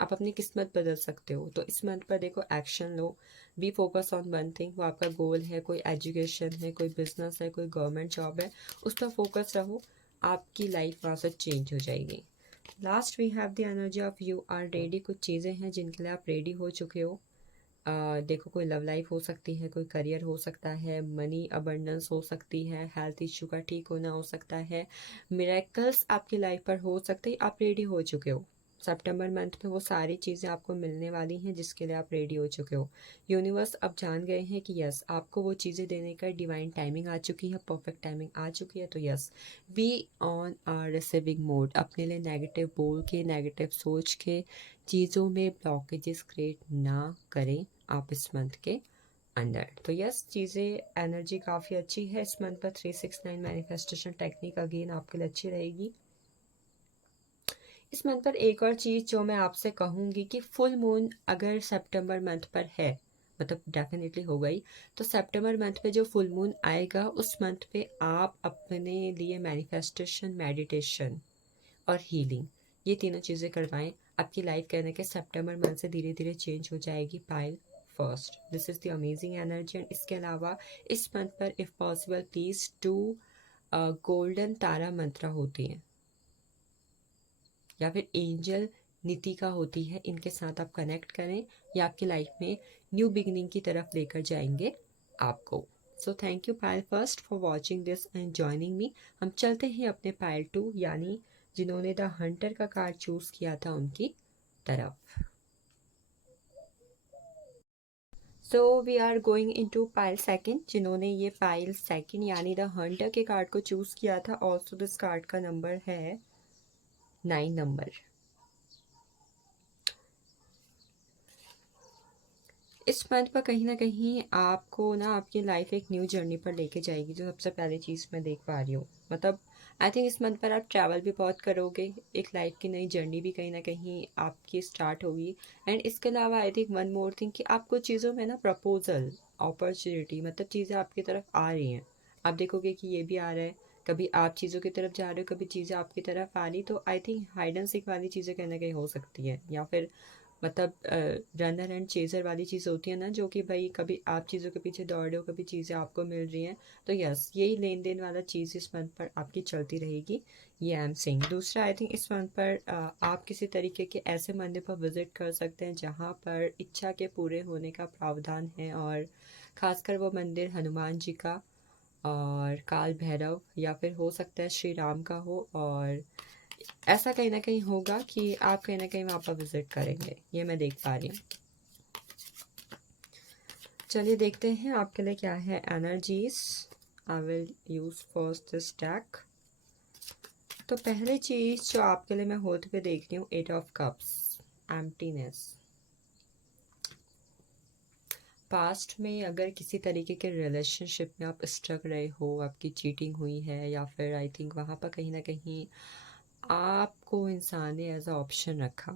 आप अपनी किस्मत बदल सकते हो। तो इस मंथ पर देखो action low, B focus on one thing, वो आपका गोल है, कोई एजुकेशन है, कोई बिजनेस है, कोई गवर्नमेंट जॉब है, उस पर फोकस रहो, आपकी लाइफ वहाँ से चेंज हो जाएगी। Last we have the energy of you are ready, कुछ चीज़ें हैं जिनके लिए आप रेडी हो चुके हो। देखो, कोई लव लाइफ हो सकती है, कोई करियर हो सकता है, मनी अबंडेंस हो सकती है, हेल्थ इशू का ठीक होना हो सकता है, मिरेकल्स आपकी लाइफ पर हो सकते हैं। आप रेडी हो चुके हो। सितंबर मंथ में वो सारी चीज़ें आपको मिलने वाली हैं जिसके लिए आप रेडी हो चुके हो। यूनिवर्स अब जान गए हैं कि यस, आपको वो चीज़ें देने का डिवाइन टाइमिंग आ चुकी है, परफेक्ट टाइमिंग आ चुकी है। तो yes, be on receiving mode. अपने लिए नेगेटिव बोल के, नेगेटिव सोच के चीज़ों में ब्लॉकेजेस क्रिएट ना करें आप इस मंथ के अंदर। तो यस, चीज़ें एनर्जी काफ़ी अच्छी है इस मंथ पर। 369 मैनिफेस्टेशन टेक्निक अगेन आपके लिए अच्छी रहेगी इस मंथ पर। एक और चीज़ जो मैं आपसे कहूँगी कि फुल मून अगर सितंबर मंथ पर है, मतलब डेफिनेटली हो गई, तो सितंबर मंथ पे जो फुल मून आएगा उस मंथ पे आप अपने लिए मैनिफेस्टेशन, मेडिटेशन और हीलिंग, ये तीनों चीज़ें करवाएं। आपकी लाइफ कहने के सितंबर मंथ से धीरे धीरे चेंज हो जाएगी। Pile first, this is the amazing energy. And इसके अलावा इस मंथ पर if possible please to golden Tara mantra होती हैं या फिर एंजल नीतिका होती है, इनके साथ आप कनेक्ट करें, ये आपकी लाइफ में न्यू बिगिनिंग की तरफ लेकर जाएंगे आपको। So thank you pile first for watching this and joining me. हम चलते हैं अपने पायल 2 यानी जिन्होंने द हंटर का कार्ड चूज किया था उनकी तरफ। So we are going into pile second. जिन्होंने ये पाइल सेकंड यानी द हंटर के कार्ड को चूज़ किया था, ऑल्सो दिस कार्ड का नंबर है 9 नंबर। इस मंथ पर कहीं ना कहीं आपको ना आपकी लाइफ एक न्यू जर्नी पर लेके जाएगी, जो सबसे पहली चीज़ मैं देख पा रही हूँ। मतलब आई थिंक इस मंथ पर आप ट्रैवल भी बहुत करोगे, एक लाइफ की नई जर्नी भी कहीं ना कहीं आपकी स्टार्ट होगी। एंड इसके अलावा I think one more thing कि आपको चीज़ों में ना प्रपोजल, अपॉर्चुनिटी, मतलब चीज़ें आपकी तरफ आ रही हैं। आप देखोगे कि ये भी आ रहा है, कभी आप चीज़ों की तरफ जा रहे हो, कभी चीज़ें आपकी तरफ आ रही। तो I think hide and seek वाली चीज़ें कहीं ना कहीं हो सकती हैं, या फिर मतलब रनर एंड चेजर वाली चीज़ होती है ना, जो कि भाई कभी आप चीज़ों के पीछे दौड़ रहे हो, कभी चीज़ें आपको मिल रही हैं। तो यस, यही लेन देन वाला चीज़ इस मंथ पर आपकी चलती रहेगी, ये आई एम सेइंग। दूसरा, आई थिंक इस मंथ पर आप किसी तरीके के ऐसे मंदिर पर विजिट कर सकते हैं जहाँ पर इच्छा के पूरे होने का प्रावधान है, और ख़ासकर वो मंदिर हनुमान जी का और काल भैरव, या फिर हो सकता है श्री राम का हो। और ऐसा कहीं ना कहीं होगा कि आप कहीं ना कहीं वहाँ पर विजिट करेंगे, ये मैं देख पा रही हूँ। चलिए देखते हैं आपके लिए क्या है energies. I will use first this deck. तो पहली चीज जो आपके लिए मैं होते हुए देख रही हूँ, 8 ऑफ कप्स, एम्प्टीनेस। पास्ट में अगर किसी तरीके के रिलेशनशिप में आप स्ट्रक रहे हो, आपकी चीटिंग हुई है, या फिर आई थिंक वहाँ पर कहीं ना कहीं आपको इंसान ने एज अ ऑप्शन रखा,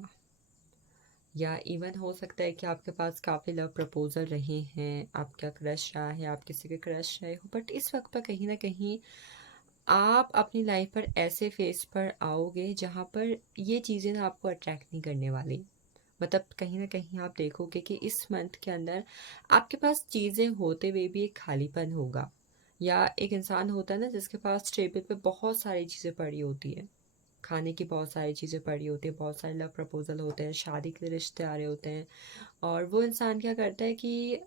या इवन हो सकता है कि आपके पास काफ़ी लव प्रपोजल रहे हैं, आपका क्रश रहा है, आप किसी के क्रश रहे हो। बट इस वक्त पर कहीं ना कहीं आप अपनी लाइफ पर ऐसे फेस पर आओगे जहाँ पर ये चीज़ें ना आपको अट्रैक्ट नहीं करने वाली। मतलब कहीं ना कहीं आप देखोगे कि इस मंथ के अंदर आपके पास चीज़ें होते हुए भी एक खालीपन होगा, या एक इंसान होता है ना जिसके पास टेबल पे बहुत सारी चीज़ें पड़ी होती है, खाने की बहुत सारी चीज़ें पड़ी होती है, बहुत सारे लव प्रपोजल होते हैं, शादी के रिश्ते आ रहे होते हैं, और वो इंसान क्या करता है कि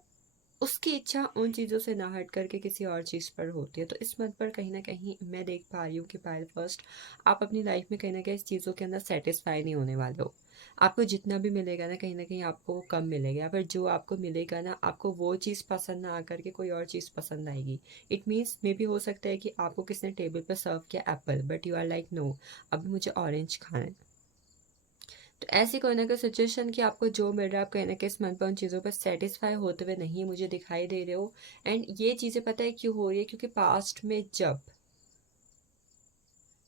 उसकी इच्छा उन चीज़ों से ना हट करके किसी और चीज़ पर होती है। तो इस मंथ पर कहीं ना कहीं मैं देख पा रही हूँ कि पायल फर्स्ट, आप अपनी लाइफ में कहीं ना कहीं इस चीज़ों के अंदर सेटिस्फाई नहीं होने वाले हो। आपको जितना भी मिलेगा ना, कहीं ना कहीं आपको वो कम मिलेगा, या फिर जो आपको मिलेगा ना, आपको वो चीज़ पसंद ना आकर के कोई और चीज़ पसंद आएगी। इट मीन्स मे भी हो सकता है कि आपको किसने टेबल पर सर्व किया apple, but you are like no, अभी मुझे ऑरेंज खाना है। तो ऐसी कोई ना कोई सिचुएशन कि आपको जो मिल रहा है, आप कहीं ना कहीं इस मन पर उन चीज़ों पर सेटिस्फाई होते हुए नहीं मुझे दिखाई दे रहे हो। एंड ये चीज़ें पता है क्यों हो रही है, क्योंकि पास्ट में जब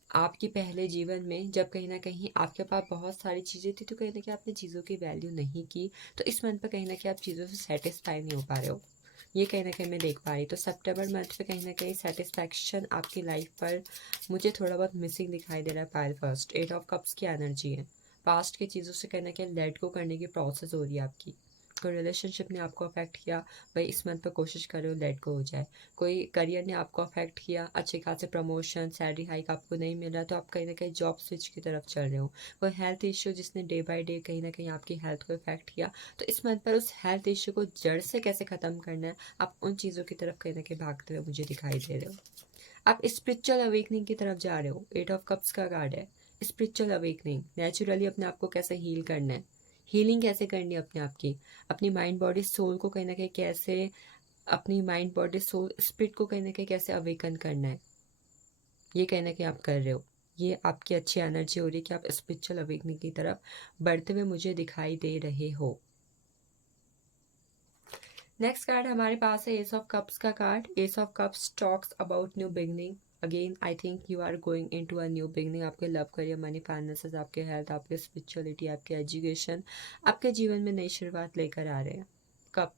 आपके पहले जीवन में जब कहीं ना कहीं आपके पास बहुत सारी चीज़ें थी, तो कहीं ना कहीं आपने चीज़ों की वैल्यू नहीं की। तो इस मंथ पर कहीं ना कहीं आप चीज़ों से सेटिस्फाई नहीं हो पा रहे हो, ये कहीं ना कहीं मैं देख पा रही। तो सितंबर मंथ पे कहीं ना कहीं सेटिस्फैक्शन आपकी लाइफ पर मुझे थोड़ा बहुत मिसिंग दिखाई दे रहा है। पायल फर्स्ट, 8 ऑफ कप्स की एनर्जी है। पास्ट की चीज़ों से कहीं ना कहीं लेट गो करने की प्रोसेस हो रही है आपकी। कोई रिलेशनशिप ने आपको अफेक्ट किया, भाई इस मंथ पर कोशिश करो लेट गो हो जाए। कोई करियर ने आपको अफेक्ट किया, अच्छे खासे प्रमोशन, सैलरी हाइक आपको नहीं मिल रहा, तो आप कहीं ना कहीं जॉब स्विच की तरफ चल रहे हो। कोई हेल्थ इश्यू जिसने डे बाय डे कहीं ना कहीं आपकी हेल्थ को इफेक्ट किया, तो इस मंथ पर उस हेल्थ इश्यू को जड़ से कैसे ख़त्म करना है, आप उन चीज़ों की तरफ कहीं ना कहीं भागते हुए मुझे दिखाई दे रहे हो। आप स्पिरिचुअल अवेकनिंग की तरफ जा रहे हो, 8 ऑफ कप्स का कार्ड है। स्पिरिचुअल अवेकनिंग, नेचुरली अपने आप को कैसे हील करना है, हीलिंग कैसे करनी है अपने आप की, अपनी माइंड बॉडी सोल को कहीं ना कहीं कैसे, अपनी माइंड बॉडी सोल स्पिरिट को कहीं ना कहीं कैसे अवेकन करना है, ये कहीं ना कहीं आप कर रहे हो। ये आपकी अच्छी एनर्जी हो रही है कि आप स्पिरिचुअल अवेकनिंग की तरफ बढ़ते हुए मुझे दिखाई दे रहे हो। नेक्स्ट कार्ड हमारे पास है एस ऑफ कप्स का card. Ace of cups talks about new beginning. Again I think you are going into a new beginning. आपके लव, करियर, मनी, फाइनेंसेस, आपके हेल्थ, आपके स्पिरिचुअलिटी, आपके एजुकेशन, आपके जीवन में नई शुरुआत लेकर आ रहे हैं। कप,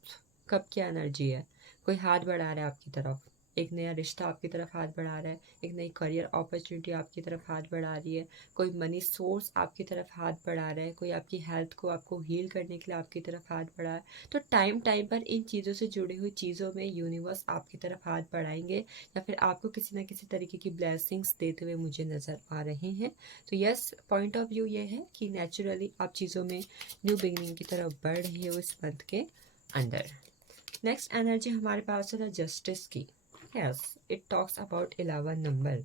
कप की एनर्जी है, कोई हाथ बढ़ा रहा है आपकी तरफ, एक नया रिश्ता आपकी तरफ हाथ बढ़ा रहा है, एक नई करियर अपॉर्चुनिटी आपकी तरफ हाथ बढ़ा रही है, कोई मनी सोर्स आपकी तरफ हाथ बढ़ा रहा है, कोई आपकी हेल्थ को आपको हील करने के लिए आपकी तरफ हाथ बढ़ा है। तो टाइम टाइम पर इन चीज़ों से जुड़ी हुई चीज़ों में यूनिवर्स आपकी तरफ हाथ बढ़ाएंगे, या फिर आपको किसी ना किसी तरीके की ब्लेसिंग्स देते हुए मुझे नज़र आ रहे हैं। तो यस, पॉइंट ऑफ व्यू ये है कि नेचुरली आप चीज़ों में न्यू बिगनिंग की तरफ बढ़ रहे हो इस मंथ के अंदर। नेक्स्ट एनर्जी हमारे पास है जस्टिस की। Yes, it talks about 11 number.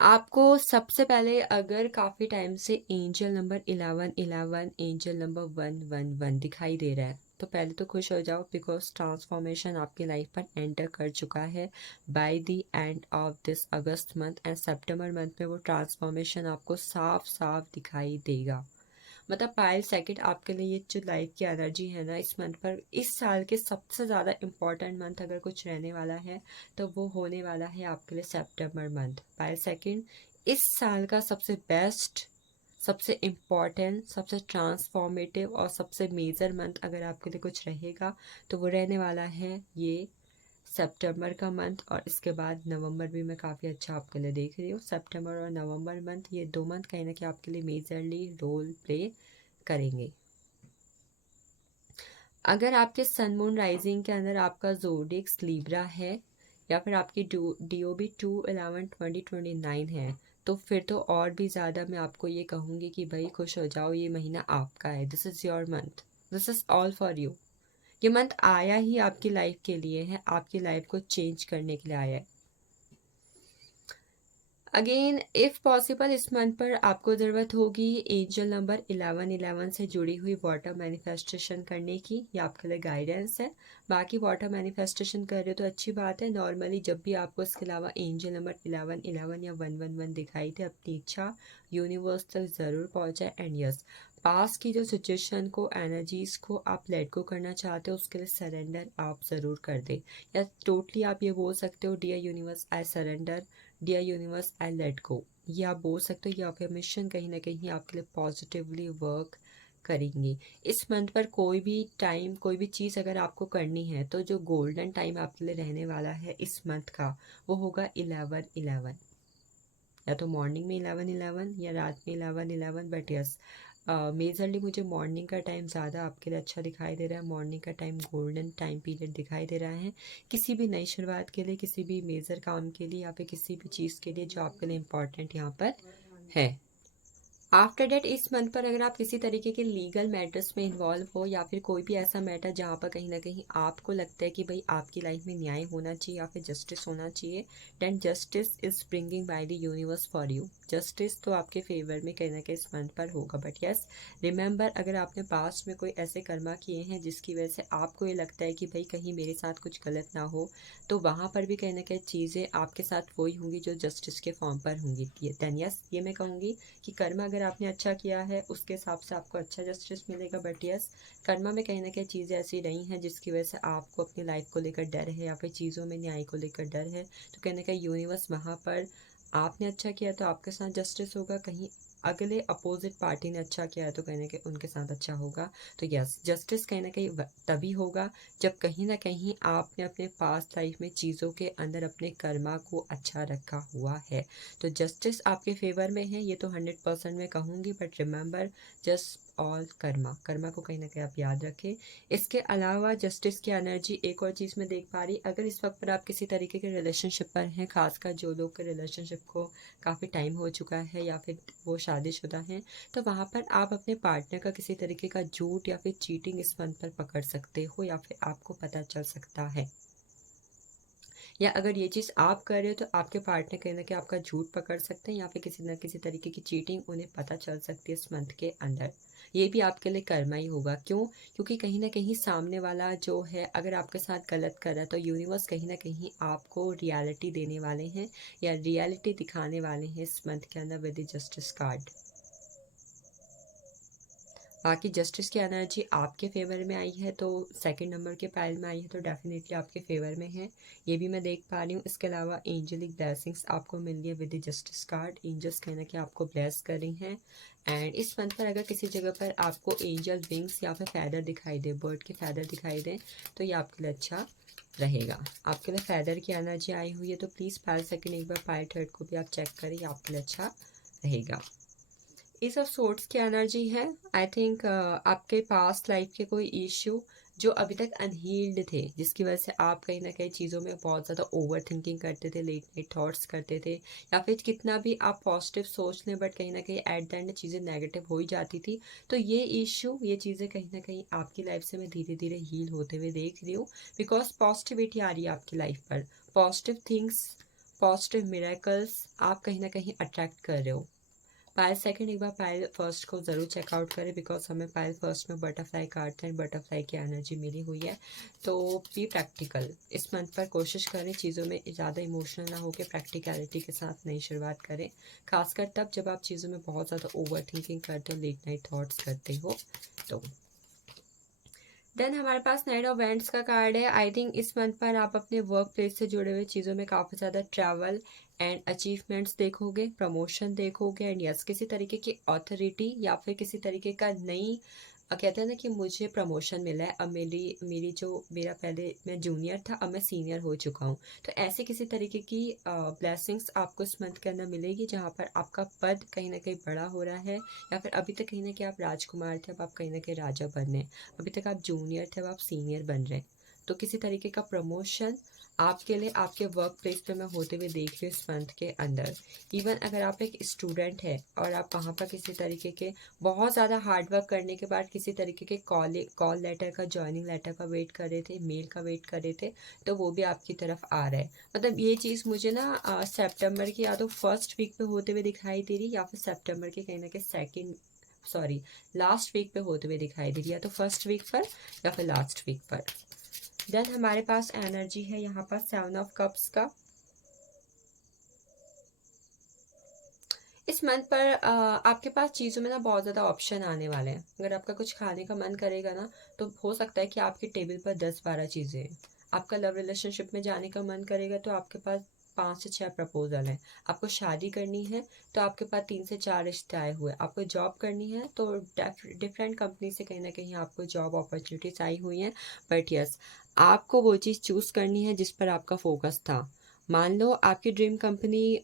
आपको सबसे पहले अगर काफ़ी टाइम से एंजल नंबर 1111 एंजल नंबर 111 दिखाई दे रहा है तो पहले तो खुश हो जाओ, बिकॉज ट्रांसफॉर्मेशन आपकी लाइफ पर एंटर कर चुका है by the end of this August month and September month में वो ट्रांसफॉर्मेशन आपको साफ साफ दिखाई देगा। मतलब पायल सेकंड आपके लिए ये जो लाइफ की एनर्जी है ना इस मंथ पर, इस साल के सबसे ज़्यादा इम्पॉर्टेंट मंथ अगर कुछ रहने वाला है तो वो होने वाला है आपके लिए सितंबर मंथ। पायल सेकंड इस साल का सबसे बेस्ट, सबसे इम्पॉर्टेंट, सबसे ट्रांसफॉर्मेटिव और सबसे मेजर मंथ अगर आपके लिए कुछ रहेगा तो वो रहने वाला है ये सितंबर का मंथ। और इसके बाद नवंबर भी मैं काफ़ी अच्छा आपके लिए देख रही हूँ। सितंबर और नवंबर मंथ, ये 2 मंथ कहीं ना कहीं आपके लिए मेजरली रोल प्ले करेंगे। अगर आपके सन मून राइजिंग के अंदर आपका ज़ोडिएक लिब्रा है या फिर आपकी DOB 2/11/2029 है तो फिर तो और भी ज़्यादा मैं आपको ये कहूँगी कि भाई खुश हो जाओ, ये महीना आपका है। This is your month, this is all for you. ये मंथ आया ही आपकी लाइफ के लिए है, आपकी लाइफ को चेंज करने के लिए आया है। अगेन इफ़ पॉसिबल इस मंथ पर आपको ज़रूरत होगी एंजल नंबर 1111 से जुड़ी हुई वाटर मैनिफेस्टेशन करने की, ये आपके लिए गाइडेंस है। बाकी वाटर मैनिफेस्टेशन कर रहे हो तो अच्छी बात है। नॉर्मली जब भी आपको इसके अलावा एंजल नंबर 1111 या 111 दिखाई दे, अपनी इच्छा यूनिवर्स तक ज़रूर पहुँचाए। एंड यस, पास की जो सिचुएशन को, एनर्जीज़ को आप लेट गो करना चाहते हो उसके लिए सरेंडर आप ज़रूर कर दे। या टोटली आप ये बोल सकते हो dear universe I surrender, dear universe I let go. ये आप बोल सकते हो, ये अफर्मेशन कहीं ना कहीं आपके लिए पॉजिटिवली वर्क करेंगी। इस मंथ पर कोई भी टाइम, कोई भी चीज़ अगर आपको करनी है तो जो गोल्डन टाइम आपके लिए रहने वाला है इस मंथ का वो होगा 11/11। या तो मॉर्निंग में 11/11 या रात में 11/11, बट यस मेजरली मुझे मॉर्निंग का टाइम ज़्यादा आपके लिए अच्छा दिखाई दे रहा है। मॉर्निंग का टाइम गोल्डन टाइम पीरियड दिखाई दे रहा है किसी भी नई शुरुआत के लिए, किसी भी मेजर काम के लिए या फिर किसी भी चीज़ के लिए जो आपके लिए इम्पोर्टेंट यहाँ पर है। आफ्टर डेट इस मंथ पर अगर आप किसी तरीके के लीगल मैटर्स में इन्वॉल्व हो या फिर कोई भी ऐसा मैटर जहाँ पर कहीं ना कहीं आपको लगता है कि भाई आपकी लाइफ में न्याय होना चाहिए या फिर जस्टिस होना चाहिए, then justice is springing by the universe for you. Justice तो आपके फेवर में कहीं ना कहीं इस मंथ पर होगा। बट यस रिमेंबर, अगर आपने पास्ट में कोई ऐसे कर्मा किए हैं जिसकी वजह से आपको ये लगता है कि भाई कहीं मेरे साथ कुछ गलत ना हो, तो वहाँ पर भी कहीं ना कहीं चीज़ें आपके साथ वही होंगी जो जस्टिस के फॉर्म पर होंगी। देन यस ये मैं कहूँगी कि कर्मा अगर आपने अच्छा किया है उसके हिसाब से आपको अच्छा जस्टिस मिलेगा। बट यस कर्मा में कहीं ना कहीं चीज़ें ऐसी रही हैं जिसकी वजह से आपको अपनी लाइफ को लेकर डर है या फिर चीज़ों में न्याय को लेकर डर है, तो कहीं ना कहीं यूनिवर्स वहाँ पर आपने अच्छा किया तो आपके साथ जस्टिस होगा, कहीं अगले अपोजिट पार्टी ने अच्छा किया है तो कहीं ना कहीं उनके साथ अच्छा होगा। तो यस जस्टिस कहीं ना कहीं तभी होगा जब कहीं ना कहीं आपने अपने पास्ट लाइफ में चीज़ों के अंदर अपने कर्मा को अच्छा रखा हुआ है। तो जस्टिस आपके फेवर में है ये तो 100% मैं कहूँगी। But remember just all Karma, Karma को कहीं ना कहीं आप याद रखें। इसके अलावा जस्टिस की एनर्जी एक और चीज़ मैं देख पा रही, अगर इस वक्त पर आप किसी तरीके के रिलेशनशिप पर हैं, खासकर जो लोग के रिलेशनशिप को काफ़ी टाइम हो चुका है या फिर वो शादीशुदा हैं, तो वहाँ पर आप अपने पार्टनर का किसी तरीके का झूठ या फिर चीटिंग इस मंथ पर पकड़ सकते हो या फिर आपको पता चल सकता है। या अगर ये चीज़ आप कर रहे हो तो आपके पार्टनर कहीं ना कहीं आपका झूठ पकड़ सकते हैं या फिर किसी न किसी तरीके की चीटिंग उन्हें पता चल सकती है इस मंथ के अंदर। ये भी आपके लिए कर्मा ही होगा। क्यों? क्योंकि कहीं ना कहीं सामने वाला जो है अगर आपके साथ गलत कर रहा है तो यूनिवर्स कहीं ना कहीं आपको रियलिटी देने वाले हैं या रियलिटी दिखाने वाले हैं इस मंथ के अंदर विद द जस्टिस कार्ड। बाकी जस्टिस की एनर्जी आपके फेवर में आई है तो सेकंड नंबर के पाइल में आई है तो डेफिनेटली आपके फेवर में है, ये भी मैं देख पा रही हूँ। इसके अलावा एंजलिक ब्लेसिंग्स आपको मिल गई with the justice card. Angels कहना कि आपको ब्लेस कर रही हैं। एंड इस मंथ पर अगर किसी जगह पर आपको एंजल विंग्स या फिर फैदर दिखाई दे, बर्ड के फैदर दिखाई दे, तो ये आपके लिए अच्छा रहेगा। आपके लिए फैदर की एनर्जी आई हुई है तो प्लीज़ पाइल सेकंड एक बार पाइल थर्ड को भी आप चेक करें, ये आपके लिए अच्छा रहेगा। इस ऑफ सोर्ट्स की एनर्जी है। आई थिंक आपके पास्ट लाइफ के कोई इश्यू जो अभी तक अनहील्ड थे, जिसकी वजह से आप कहीं ना कहीं चीज़ों में बहुत ज़्यादा ओवर थिंकिंग करते थे, लेट नाइट थॉट्स करते थे, या फिर कितना भी आप पॉजिटिव सोच लें बट कहीं ना कहीं एट द एंड चीज़ें नेगेटिव हो ही जाती थी। तो ये इशू, ये चीज़ें कहीं ना कहीं आपकी लाइफ से मैं धीरे धीरे हील होते हुए देख रही हूँ, बिकॉज पॉजिटिविटी आ रही है आपकी लाइफ पर। पॉजिटिव थिंग्स, पॉजिटिव मिरेकल्स आप कहीं ना कहीं अट्रैक्ट कर रहे हो। पायल सेकंड, एक बार पायल फर्स्ट को ज़रूर चेकआउट करें, बिकॉज हमें पायल फर्स्ट में बटरफ्लाई कार्ड था एंड बटरफ्लाई की एनर्जी मिली हुई है। तो बी प्रैक्टिकल, इस मंथ पर कोशिश करें चीज़ों में ज़्यादा इमोशनल ना होकर प्रैक्टिकलिटी के साथ नई शुरुआत करें, खासकर तब जब आप चीज़ों में बहुत ज़्यादा ओवर थिंकिंग करते हो, लेट नाइट थॉट्स करते हो। तो देन हमारे पास नाइट ऑफ वेंट्स का कार्ड है। आई थिंक इस मंथ पर आप अपने वर्क प्लेस से जुड़े हुए चीज़ों में काफ़ी ज़्यादा ट्रैवल एंड अचीवमेंट्स देखोगे, प्रमोशन देखोगे एंड यस किसी तरीके की अथॉरिटी या फिर किसी तरीके का नई कहते हैं ना कि मुझे प्रमोशन मिला है, अब मेरी जो मेरा पहले मैं जूनियर था अब मैं सीनियर हो चुका हूँ। तो ऐसे किसी तरीके की ब्लेसिंग्स आपको इस मंथ के अंदर मिलेगी, जहाँ पर आपका पद कहीं ना कहीं बड़ा हो रहा है, या फिर अभी तक कहीं ना कहीं आप राजकुमार थे अब आप कहीं ना कहीं राजा बन रहे हैं, अभी तक आप जूनियर थे अब आप सीनियर बन रहे हैं। तो किसी तरीके का प्रमोशन आपके लिए आपके वर्क प्लेस पे मैं होते हुए देख रही हूँ इस मंथ के अंदर। इवन अगर आप एक स्टूडेंट है और आप वहाँ पर किसी तरीके के बहुत ज़्यादा हार्ड वर्क करने के बाद किसी तरीके के कॉल लेटर का, जॉइनिंग लेटर का वेट कर रहे थे, मेल का वेट कर रहे थे, तो वो भी आपकी तरफ आ रहा है। मतलब ये चीज़ मुझे ना सितंबर की या तो फर्स्ट वीक पे होते हुए दिखाई दे रही, या फिर सितंबर के कहीं ना कहीं लास्ट वीक पे होते हुए दिखाई दे रही, या तो फर्स्ट वीक पर या फिर लास्ट वीक पर। देन हमारे पास एनर्जी है यहाँ पर 7 ऑफ कप्स का। इस मंथ पर आपके पास चीज़ों में ना बहुत ज़्यादा ऑप्शन आने वाले हैं। अगर आपका कुछ खाने का मन करेगा ना, तो हो सकता है कि आपके टेबल पर 10-12 चीज़ें हैं। आपका लव रिलेशनशिप में जाने का मन करेगा तो आपके पास 5 से 6 प्रपोजल हैं। आपको शादी करनी है तो आपके पास 3 से 4 रिश्ते आए हुए। आपको जॉब करनी है तो डिफरेंट कंपनी से कहीं ना कहीं आपको जॉब अपॉर्चुनिटीज आई हुई हैं। बट यस, आपको वो चीज़ चूज़ करनी है जिस पर आपका फोकस था। मान लो आपकी ड्रीम कंपनी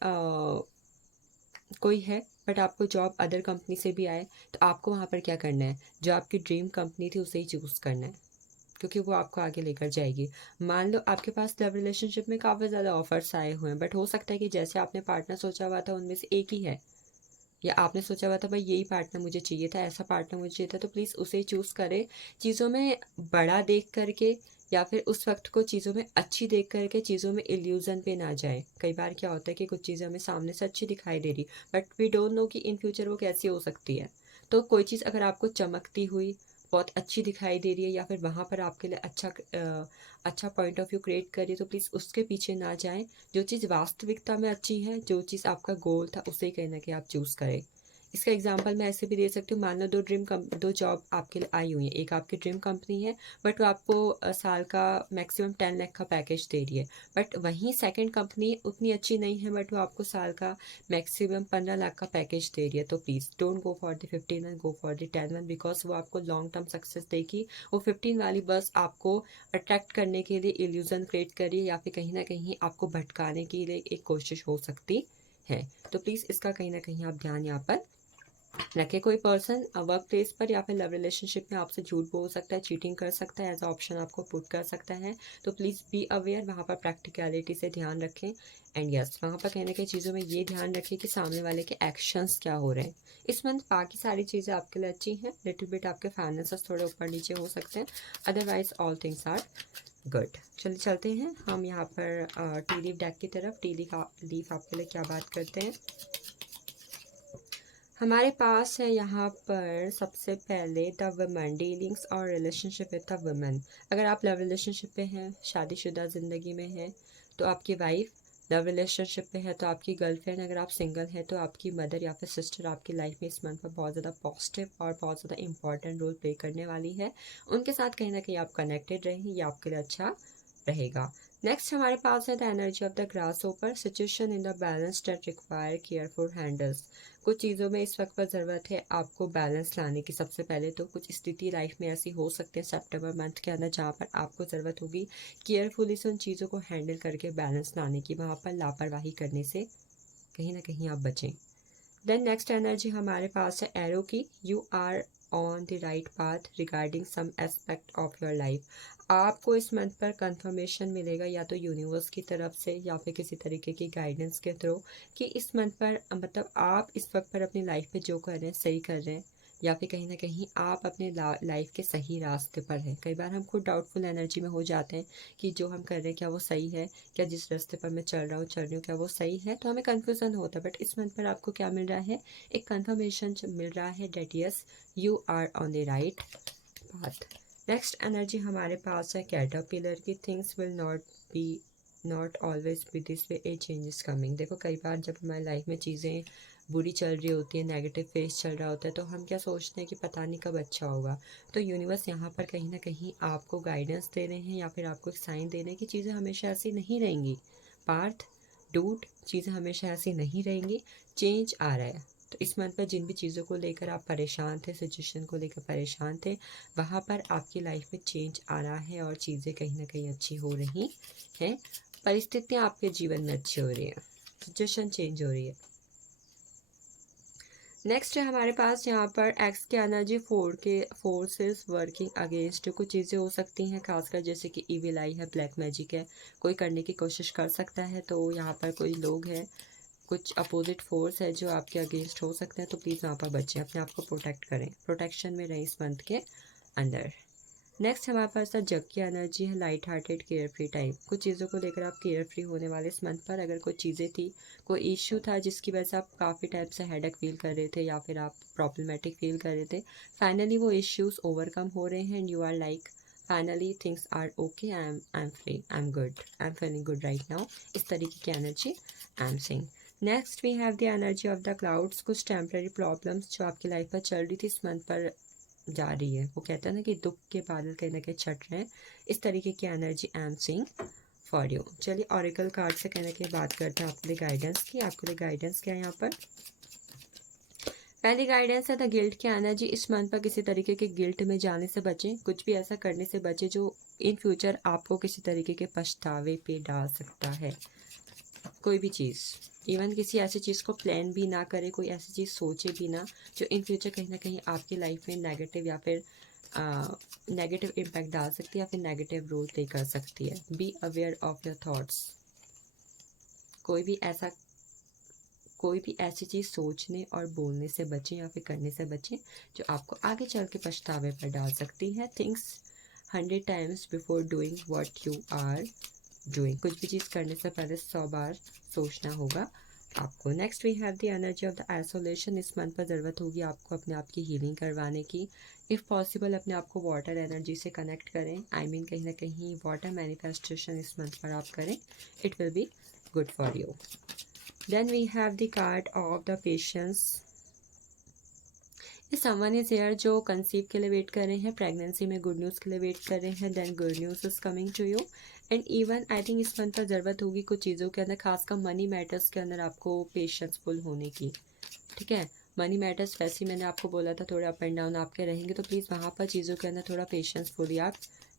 कोई है, बट आपको जॉब अदर कंपनी से भी आए, तो आपको वहाँ पर क्या करना है, जो आपकी ड्रीम कंपनी थी उसे ही चूज़ करना है, क्योंकि वो आपको आगे लेकर जाएगी। मान लो आपके पास लव रिलेशनशिप में काफ़ी ज़्यादा ऑफर्स आए हुए हैं, बट हो सकता है कि जैसे आपने पार्टनर सोचा हुआ था उनमें से एक ही है, या आपने सोचा हुआ था भाई यही पार्टनर मुझे चाहिए था, ऐसा पार्टनर मुझे चाहिए था, तो प्लीज़ उसे चूज़ करें। चीज़ों में बड़ा देख करके या फिर उस वक्त को चीज़ों में अच्छी देख करके चीज़ों में इल्यूज़न पे ना जाए। कई बार क्या होता है कि कुछ चीज़ें हमें सामने से अच्छी दिखाई दे रही, बट वी डोंट नो कि इन फ्यूचर वो कैसी हो सकती है। तो कोई चीज़ अगर आपको चमकती हुई बहुत अच्छी दिखाई दे रही है, या फिर वहाँ पर आपके लिए अच्छा पॉइंट ऑफ व्यू क्रिएट करिए, तो प्लीज़ उसके पीछे ना जाएं। जो चीज़ वास्तविकता में अच्छी है, जो चीज़ आपका गोल था, उसे ही कहीं ना कहीं आप चूज़ करें। इसका एग्जांपल मैं ऐसे भी दे सकती हूँ। मान लो दो जॉब आपके लिए आई हुई है, एक आपकी ड्रीम कंपनी है, बट वो आपको साल का मैक्सिमम 10 लाख का पैकेज दे रही है, बट वहीं सेकंड कंपनी उतनी अच्छी नहीं है, बट वो आपको साल का मैक्सिमम 15 लाख का पैकेज दे रही है। तो please don't go for the 15 one, go for the 10 one, because वो आपको लॉन्ग टर्म सक्सेस देगी। वो 15 वाली बस आपको अट्रैक्ट करने के लिए इल्यूजन क्रिएट करिए, या फिर कहीं ना कहीं आपको भटकाने के लिए एक कोशिश हो सकती है। तो प्लीज़ इसका कहीं ना कहीं आप ध्यान यहाँ पर रखे। कोई पर्सन वर्क प्लेस पर या फिर लव रिलेशनशिप में आपसे झूठ बोल सकता है, चीटिंग कर सकता है, एज अ ऑप्शन आपको पुट कर सकता है। तो प्लीज़ बी अवेयर, वहाँ पर प्रैक्टिकलिटी से ध्यान रखें। एंड यस, वहाँ पर कहने की चीज़ों में ये ध्यान रखें कि सामने वाले के एक्शंस क्या हो रहे हैं। इस मंथ बाकी सारी चीज़ें आपके लिए अच्छी हैं, लिटिल बिट आपके फाइनेंसेस थोड़े ऊपर नीचे हो सकते हैं, otherwise all things are good. चलिए चलते हैं हम यहाँ पर टी लीफ डेक की तरफ। टी लीफ आपके लिए क्या बात करते हैं। हमारे पास है यहाँ पर सबसे पहले द वुमन, डीलिंग्स और रिलेशनशिप विद द वुमन। अगर आप लव रिलेशनशिप पे हैं, शादीशुदा ज़िंदगी में हैं, तो आपकी वाइफ, लव रिलेशनशिप पे है तो आपकी गर्लफ्रेंड, अगर आप सिंगल हैं तो आपकी मदर या फिर सिस्टर आपकी लाइफ में इस मंथ पर बहुत ज़्यादा पॉजिटिव और बहुत ज़्यादा इंपॉर्टेंट रोल प्ले करने वाली है। उनके साथ कहीं ना कहीं आप कनेक्टेड रहें, ये आपके लिए अच्छा रहेगा। नेक्स्ट हमारे पास है the energy of the grasshopper, situation in the balance that require careful handles. कुछ चीज़ों में इस वक्त पर ज़रूरत है आपको बैलेंस लाने की। सबसे पहले तो कुछ स्थिति लाइफ में ऐसी हो सकती है सितंबर मंथ के अंदर, जहाँ पर आपको ज़रूरत होगी केयरफुली से उन चीज़ों को हैंडल करके बैलेंस लाने की। वहाँ पर लापरवाही करने से कहीं ना कहीं आप बचें। देन नेक्स्ट एनर्जी हमारे पास है एरो की, you are on the right path regarding some aspect of your life. आपको इस मंथ पर कंफर्मेशन मिलेगा, या तो यूनिवर्स की तरफ से या फिर किसी तरीके की गाइडेंस के थ्रू, कि इस मंथ पर मतलब आप इस वक्त पर अपनी लाइफ में जो कर रहे हैं सही कर रहे हैं, या फिर कहीं ना कहीं आप अपने लाइफ के सही रास्ते पर हैं। कई बार हम खुद डाउटफुल एनर्जी में हो जाते हैं कि जो हम कर रहे हैं क्या वो सही है, क्या जिस रास्ते पर मैं चल रही हूँ क्या वो सही है, तो हमें कन्फ्यूज़न होता है। बट इस मंथ पर आपको क्या मिल रहा है, एक कन्फर्मेशन मिल रहा है that yes you are on the right path. Next energy हमारे पास है कैटरपिलर की, things will not always be this way, a change is coming. देखो कई बार जब हमारी लाइफ में चीज़ें बुरी चल रही होती है, नेगेटिव फेस चल रहा होता है, तो हम क्या सोचते हैं कि पता नहीं कब अच्छा होगा। तो यूनिवर्स यहाँ पर कहीं ना कहीं आपको गाइडेंस दे रहे हैं या फिर आपको एक साइन दे रहे हैं कि चीज़ें हमेशा ऐसी नहीं रहेंगी। पार्थ डूड, चीज़ें हमेशा ऐसी नहीं रहेंगी, चेंज आ रहा है। तो इस मंथ में जिन भी चीज़ों को लेकर आप परेशान थे, सिचुएशन को लेकर परेशान थे, वहाँ पर आपकी लाइफ में चेंज आ रहा है और चीज़ें कहीं ना कहीं अच्छी हो रही हैं। परिस्थितियाँ आपके जीवन में अच्छी हो रही हैं, सिचुएशन चेंज हो रही है। नेक्स्ट है हमारे पास यहाँ पर एक्स की एनर्जी, फोर्सेस वर्किंग अगेंस्ट। कुछ चीज़ें हो सकती हैं खासकर जैसे कि इविल आई है, ब्लैक मैजिक है, कोई करने की कोशिश कर सकता है। तो यहाँ पर कोई लोग हैं, कुछ अपोजिट फोर्स है जो आपके अगेंस्ट हो सकते हैं, तो प्लीज़ वहाँ पर बचें, अपने आप को प्रोटेक्ट करें, प्रोटेक्शन में रहें इस मंथ के अंदर। नेक्स्ट हमारे पास जग की एनर्जी है, light hearted care free time. कुछ चीज़ों को लेकर आप केयर फ्री होने वाले इस मंथ पर। अगर कोई चीज़ें थी, कोई इश्यू था जिसकी वजह से आप काफ़ी टाइम से हेडेक फील कर रहे थे या फिर आप प्रॉब्लमेटिक फील कर रहे थे, फाइनली वो इश्यूज ओवरकम हो रहे हैं and you are like finally things are okay, I am free, I am good, I am feeling good right now. इस तरीके की energy I am seeing. Next we have the energy of the clouds. कुछ temporary problems जो आपकी life पर चल रही थी इस मंथ पर जा रही है। वो कहते हैं ना कि दुख के बादल कहीं ना कहीं छट रहे हैं, इस तरीके की energy I am seeing for you. चलिए ऑरिकल कार्ड से कहने की बात करते हैं आपके लिए गाइडेंस की। आपके लिए गाइडेंस क्या है यहाँ पर? पहली गाइडेंस है द गिल्ट की एनर्जी। इस मंथ पर किसी तरीके के गिल्ट में जाने से बचें, कुछ भी ऐसा करने से बचें जो इन फ्यूचर आपको किसी तरीके के पछतावे पे डाल सकता है। कोई भी चीज़, इवन किसी ऐसी चीज़ को प्लान भी ना करे, कोई ऐसी चीज़ सोचे भी ना जो इन फ्यूचर कहीं ना कहीं आपकी लाइफ में नेगेटिव या फिर नेगेटिव इम्पैक्ट डाल सकती है या फिर नेगेटिव रोल प्ले कर सकती है। B aware of your thoughts. कोई भी ऐसी चीज़ सोचने और बोलने से बचें या फिर करने से बचें जो आपको आगे चल के पछतावे पर डाल सकती है। Thinks 100 times before doing what you are doing. कुछ भी चीज़ करने से पहले 100 बार सोचना होगा आपको। Next we have the energy of the isolation. इस मंथ पर ज़रूरत होगी आपको अपने आप की हीलिंग करवाने की। इफ़ पॉसिबल अपने आप को वाटर एनर्जी से कनेक्ट करें, आई मीन कहीं ना कहीं वाटर मैनिफेस्टेशन इस मंथ पर आप करें, it will be good for you. Then we have the card of the patience. Someone is here जो कंसीव के लिए वेट कर रहे हैं, प्रेगनेंसी में गुड न्यूज़ के लिए वेट कर रहे हैं, then good news is coming to you. And even I think इस मंथ पर ज़रूरत होगी कुछ चीज़ों के अंदर, खासकर मनी मैटर्स के अंदर आपको पेशेंसफुल होने की। ठीक है, मनी मैटर्स वैसे ही मैंने आपको बोला था थोड़ा अप एंड डाउन आपके रहेंगे, तो प्लीज़ वहाँ पर चीज़ों के अंदर थोड़ा पेशेंसफुली आप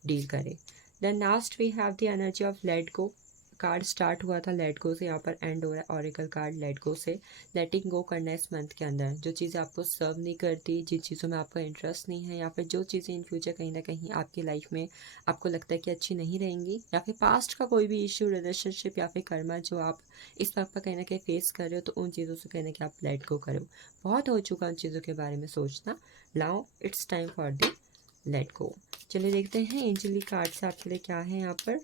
डील करें। Then last we have the energy of let go. Card start हुआ था लेट गो से, यहाँ पर एंड हो रहा है ऑरिकल कार्ड लेट गो से। लेटिंग गो करना है इस मंथ के अंदर। जो चीज़ें आपको सर्व नहीं करती, जिन चीज़ों में आपका इंटरेस्ट नहीं है, या फिर जो चीज़ें इन फ्यूचर कहीं ना कहीं आपकी लाइफ में आपको लगता है कि अच्छी नहीं रहेंगी, या फिर पास्ट का कोई भी इश्यू, रिलेशनशिप या फिर कर्मा जो आप इस वक्त पर कहीं ना कहीं फेस कर रहे हो, तो उन चीज़ों से कहीं ना कहीं आप लेट गो करो। बहुत हो चुका उन चीज़ों के बारे में सोचना, now it's time for the let गो। चलिए देखते हैं एंजली कार्ड से आपके लिए क्या है यहाँ पर।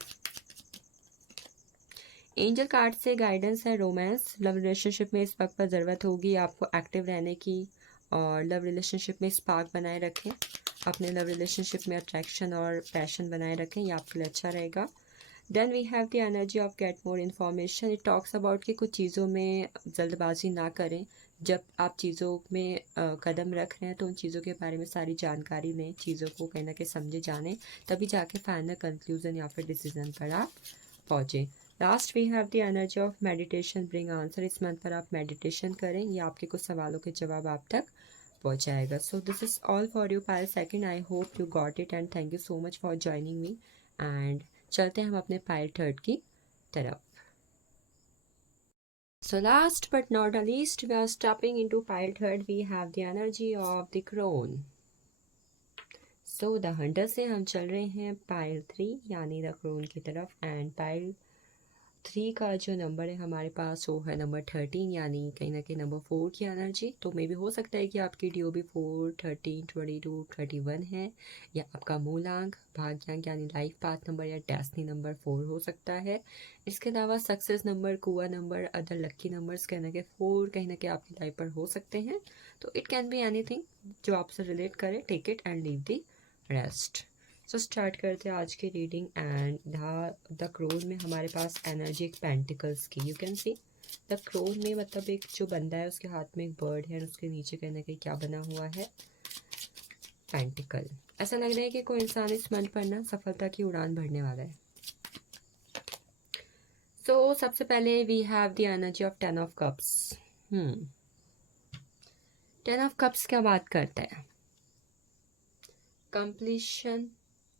एंजल कार्ड से गाइडेंस है रोमांस। लव रिलेशनशिप में इस वक्त पर ज़रूरत होगी आपको एक्टिव रहने की और लव रिलेशनशिप में स्पार्क बनाए रखें। अपने लव रिलेशनशिप में अट्रैक्शन और पैशन बनाए रखें, ये आपके लिए अच्छा रहेगा। Then we have the energy of get more information. It talks about कि कुछ चीज़ों में जल्दबाजी ना करें। जब आप चीज़ों में कदम रख रहे हैं तो उन चीज़ों के बारे में सारी जानकारी लें, चीज़ों को कहीं ना कहीं समझे जाने, तभी जाके फाइनल कंक्लूजन या फिर डिसीजन पर आप पहुँचें। Last we have the energy of meditation bring answer. इस मंथ पर आप मेडिटेशन करें, ये आपके कुछ सवालों के जवाब आप तक पहुँचाएगा। So this is all for you Payal second. I hope you got it and thank you so much for joining me. And चलते हैं हम अपने पायल थर्ड की तरफ। So last but not the least, we are stepping into pile third. We have the energy of the crone. So the hunter से हम चल रहे हैं पाइल 3 यानी द क्रोन की तरफ, एंड पाइल 3 का जो नंबर है हमारे पास वो है नंबर 13, यानी कहीं ना कहीं नंबर 4 की एनर्जी। तो मे भी हो सकता है कि आपकी DOB 4, 13, 22, 31 है, या आपका मूलांक भाग्यांक यानी लाइफ पाथ नंबर या डेस्टिनी नंबर 4 हो सकता है। इसके अलावा success number, kua number, other lucky numbers कहीं ना कहीं 4 कहीं ना कहीं आपकी लाइफ पर हो सकते हैं। तो इट कैन बी एनीथिंग जो आपसे रिलेट करे, take it and leave the rest. So start करते हैं आज की रीडिंग। एंड द क्रोन में हमारे पास एनर्जी एक पेंटिकल्स की, you can see the crown में, मतलब एक जो बंदा है उसके हाथ में एक बर्ड है और उसके नीचे कहीं ना कहीं क्या बना हुआ है, पेंटिकल। ऐसा लग रहा है कि कोई इंसान इस मंथ पर ना सफलता की उड़ान भरने वाला है। सो सबसे पहले we have the energy of 10 of cups. 10 of cups क्या बात करता है? Completion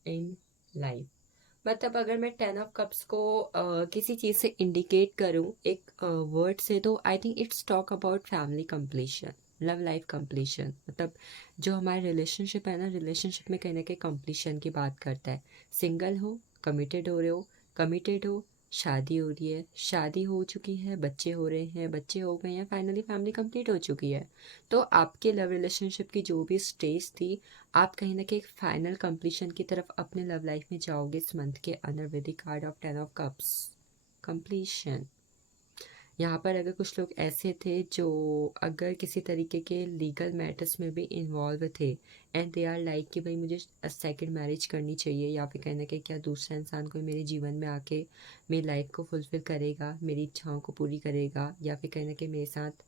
in life. मतलब अगर मैं 10 ऑफ कप्स को किसी चीज़ से इंडिकेट करूं एक वर्ड से, तो I think it's talk about family completion, love life completion. मतलब जो हमारे रिलेशनशिप है ना, रिलेशनशिप में कहीं ना कहीं कंप्लीशन की बात करता है। सिंगल हो, कमिटेड हो, शादी हो रही है, शादी हो चुकी है, बच्चे हो रहे हैं, बच्चे हो गए हैं, फाइनली फैमिली कंप्लीट हो चुकी है। तो आपके लव रिलेशनशिप की जो भी स्टेज थी, आप कहीं ना कहीं एक फाइनल कंप्लीशन की तरफ अपने लव लाइफ में जाओगे इस मंथ के अंदर with the card of 10 of cups, completion. यहाँ पर अगर कुछ लोग ऐसे थे जो अगर किसी तरीके के लीगल मैटर्स में भी इन्वॉल्व थे एंड दे आर लाइक कि भाई मुझे सेकंड मैरिज करनी चाहिए, या फिर कहना कि क्या दूसरा इंसान कोई मेरे जीवन में आके मेरी लाइफ को फुलफिल करेगा, मेरी इच्छाओं को पूरी करेगा, या फिर कहना कि मेरे साथ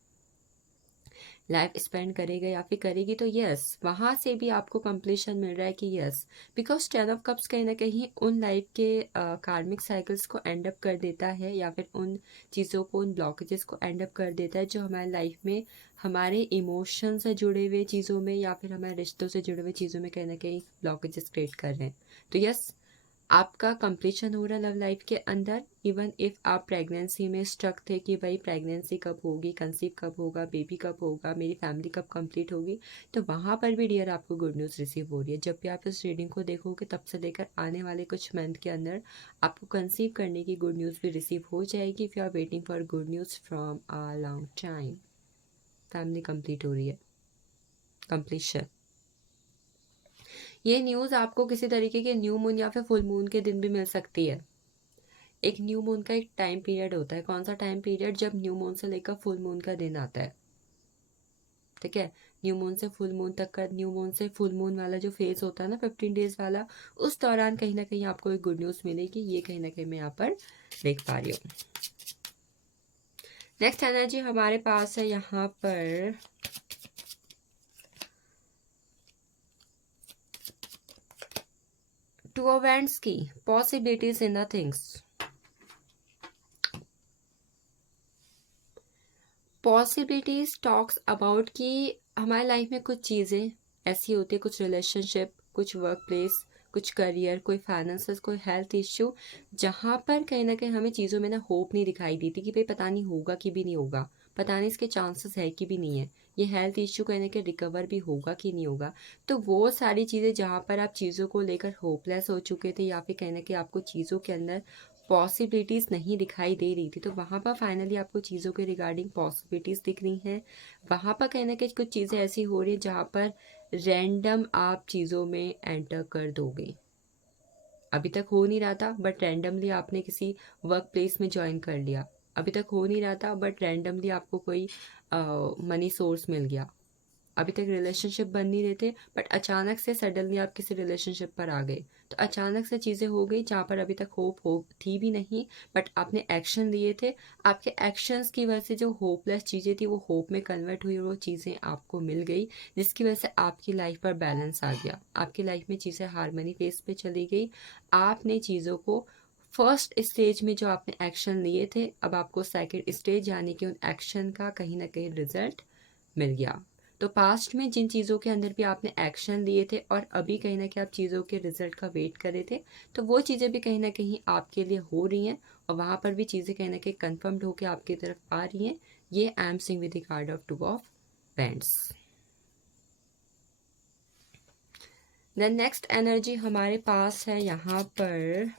लाइफ स्पेंड करेगा या फिर करेगी, तो यस वहाँ से भी आपको कंप्लीशन मिल रहा है कि यस, बिकॉज 10 ऑफ कप्स कहीं ना कहीं उन लाइफ के कार्मिक साइकिल्स को एंड अप कर देता है, या फिर उन चीज़ों को, उन ब्लॉकेजेस को एंड अप कर देता है जो हमारे लाइफ में हमारे इमोशन से जुड़े हुए चीज़ों में या फिर हमारे रिश्तों से जुड़े हुए चीज़ों में कहीं ना कहीं ब्लॉकेजेस क्रिएट कर रहे हैं। तो यस, आपका कंप्लीशन हो रहा है लव लाइफ के अंदर। इवन इफ आप प्रेगनेंसी में स्ट्रक थे कि भाई प्रेगनेंसी कब होगी, कंसीव कब होगा, बेबी कब होगा, मेरी फैमिली कब कंप्लीट होगी, तो वहाँ पर भी डियर आपको गुड न्यूज़ रिसीव हो रही है। जब भी आप इस रीडिंग को देखोगे तब से लेकर आने वाले कुछ मंथ के अंदर आपको कंसीव करने की गुड न्यूज़ भी रिसीव हो जाएगी। If you are waiting for good news from a long time, family complete हो रही है, कंप्लीशन। ये न्यूज़ आपको किसी तरीके के न्यू मून या फिर फुल मून के दिन भी मिल सकती है। एक न्यू मून का एक टाइम पीरियड होता है, कौन सा टाइम पीरियड, जब न्यू मून से लेकर फुल मून का दिन आता है, ठीक है। न्यू मून से फुल मून तक का, न्यू मून से फुल मून वाला जो फेज होता है ना 15 डेज वाला, उस दौरान कहीं ना कहीं आपको एक गुड न्यूज़ मिलेगी। ये कहीं ना कहीं मैं यहाँ पर देख पा रही हूँ। नेक्स्ट एनर्जी हमारे पास है यहाँ पर टू ऑफ वैंड्स की, possibilities in the things. Possibilities talks about कि हमारी लाइफ में कुछ चीज़ें ऐसी होती है, कुछ रिलेशनशिप, कुछ वर्क प्लेस, कुछ करियर, कोई फाइनेंसेस, कोई हेल्थ इश्यू, जहाँ पर कहीं ना कहीं हमें चीज़ों में ना होप नहीं दिखाई देती कि भाई पता नहीं होगा कि भी नहीं होगा, पता नहीं इसके चांसेस है कि भी नहीं है, ये हेल्थ इश्यू कहीं ना कहीं रिकवर भी होगा कि नहीं होगा। तो वो सारी चीज़ें जहाँ पर आप चीज़ों को लेकर होपलेस हो चुके थे, या फिर कहीं ना कहीं आपको चीज़ों के अंदर पॉसिबिलिटीज़ नहीं दिखाई दे रही थी, तो वहाँ पर फाइनली आपको चीज़ों के रिगार्डिंग पॉसिबिलिटीज़ दिख रही हैं। वहाँ पर कहीं ना कहीं कुछ चीज़ें ऐसी हो रही हैं जहाँ पर रैंडम आप चीज़ों में एंटर कर दोगे। अभी तक हो नहीं रहा था बट रैंडमली आपने किसी वर्क प्लेस में ज्वाइन कर लिया, अभी तक हो नहीं रहा था बट रैंडमली आपको कोई मनी सोर्स मिल गया, अभी तक रिलेशनशिप बन नहीं रहे थे बट अचानक से सडनली आप किसी रिलेशनशिप पर आ गए। तो अचानक से चीज़ें हो गई जहाँ पर अभी तक होप थी भी नहीं, बट आपने एक्शन लिए थे। आपके एक्शंस की वजह से जो होपलेस चीज़ें थी वो होप में कन्वर्ट हुई और वो चीज़ें आपको मिल गई, जिसकी वजह से आपकी लाइफ पर बैलेंस आ गया, आपकी लाइफ में चीज़ें हारमनी फेस पे चली गई। आपने चीज़ों को फर्स्ट स्टेज में जो आपने एक्शन लिए थे, अब आपको सेकेंड स्टेज यानी कि उन एक्शन का कहीं ना कहीं रिजल्ट मिल गया। तो पास्ट में जिन चीज़ों के अंदर भी आपने एक्शन लिए थे और अभी कहीं ना कहीं आप चीज़ों के रिजल्ट का वेट कर रहे थे, तो वो चीज़ें भी कहीं ना कहीं आपके लिए हो रही हैं और वहाँ पर भी चीज़ें कहीं ना कहीं कन्फर्म्ड होकर आपकी तरफ आ रही हैं। ये I am seeing with the card of two of pents. Then next energy हमारे पास है यहाँ पर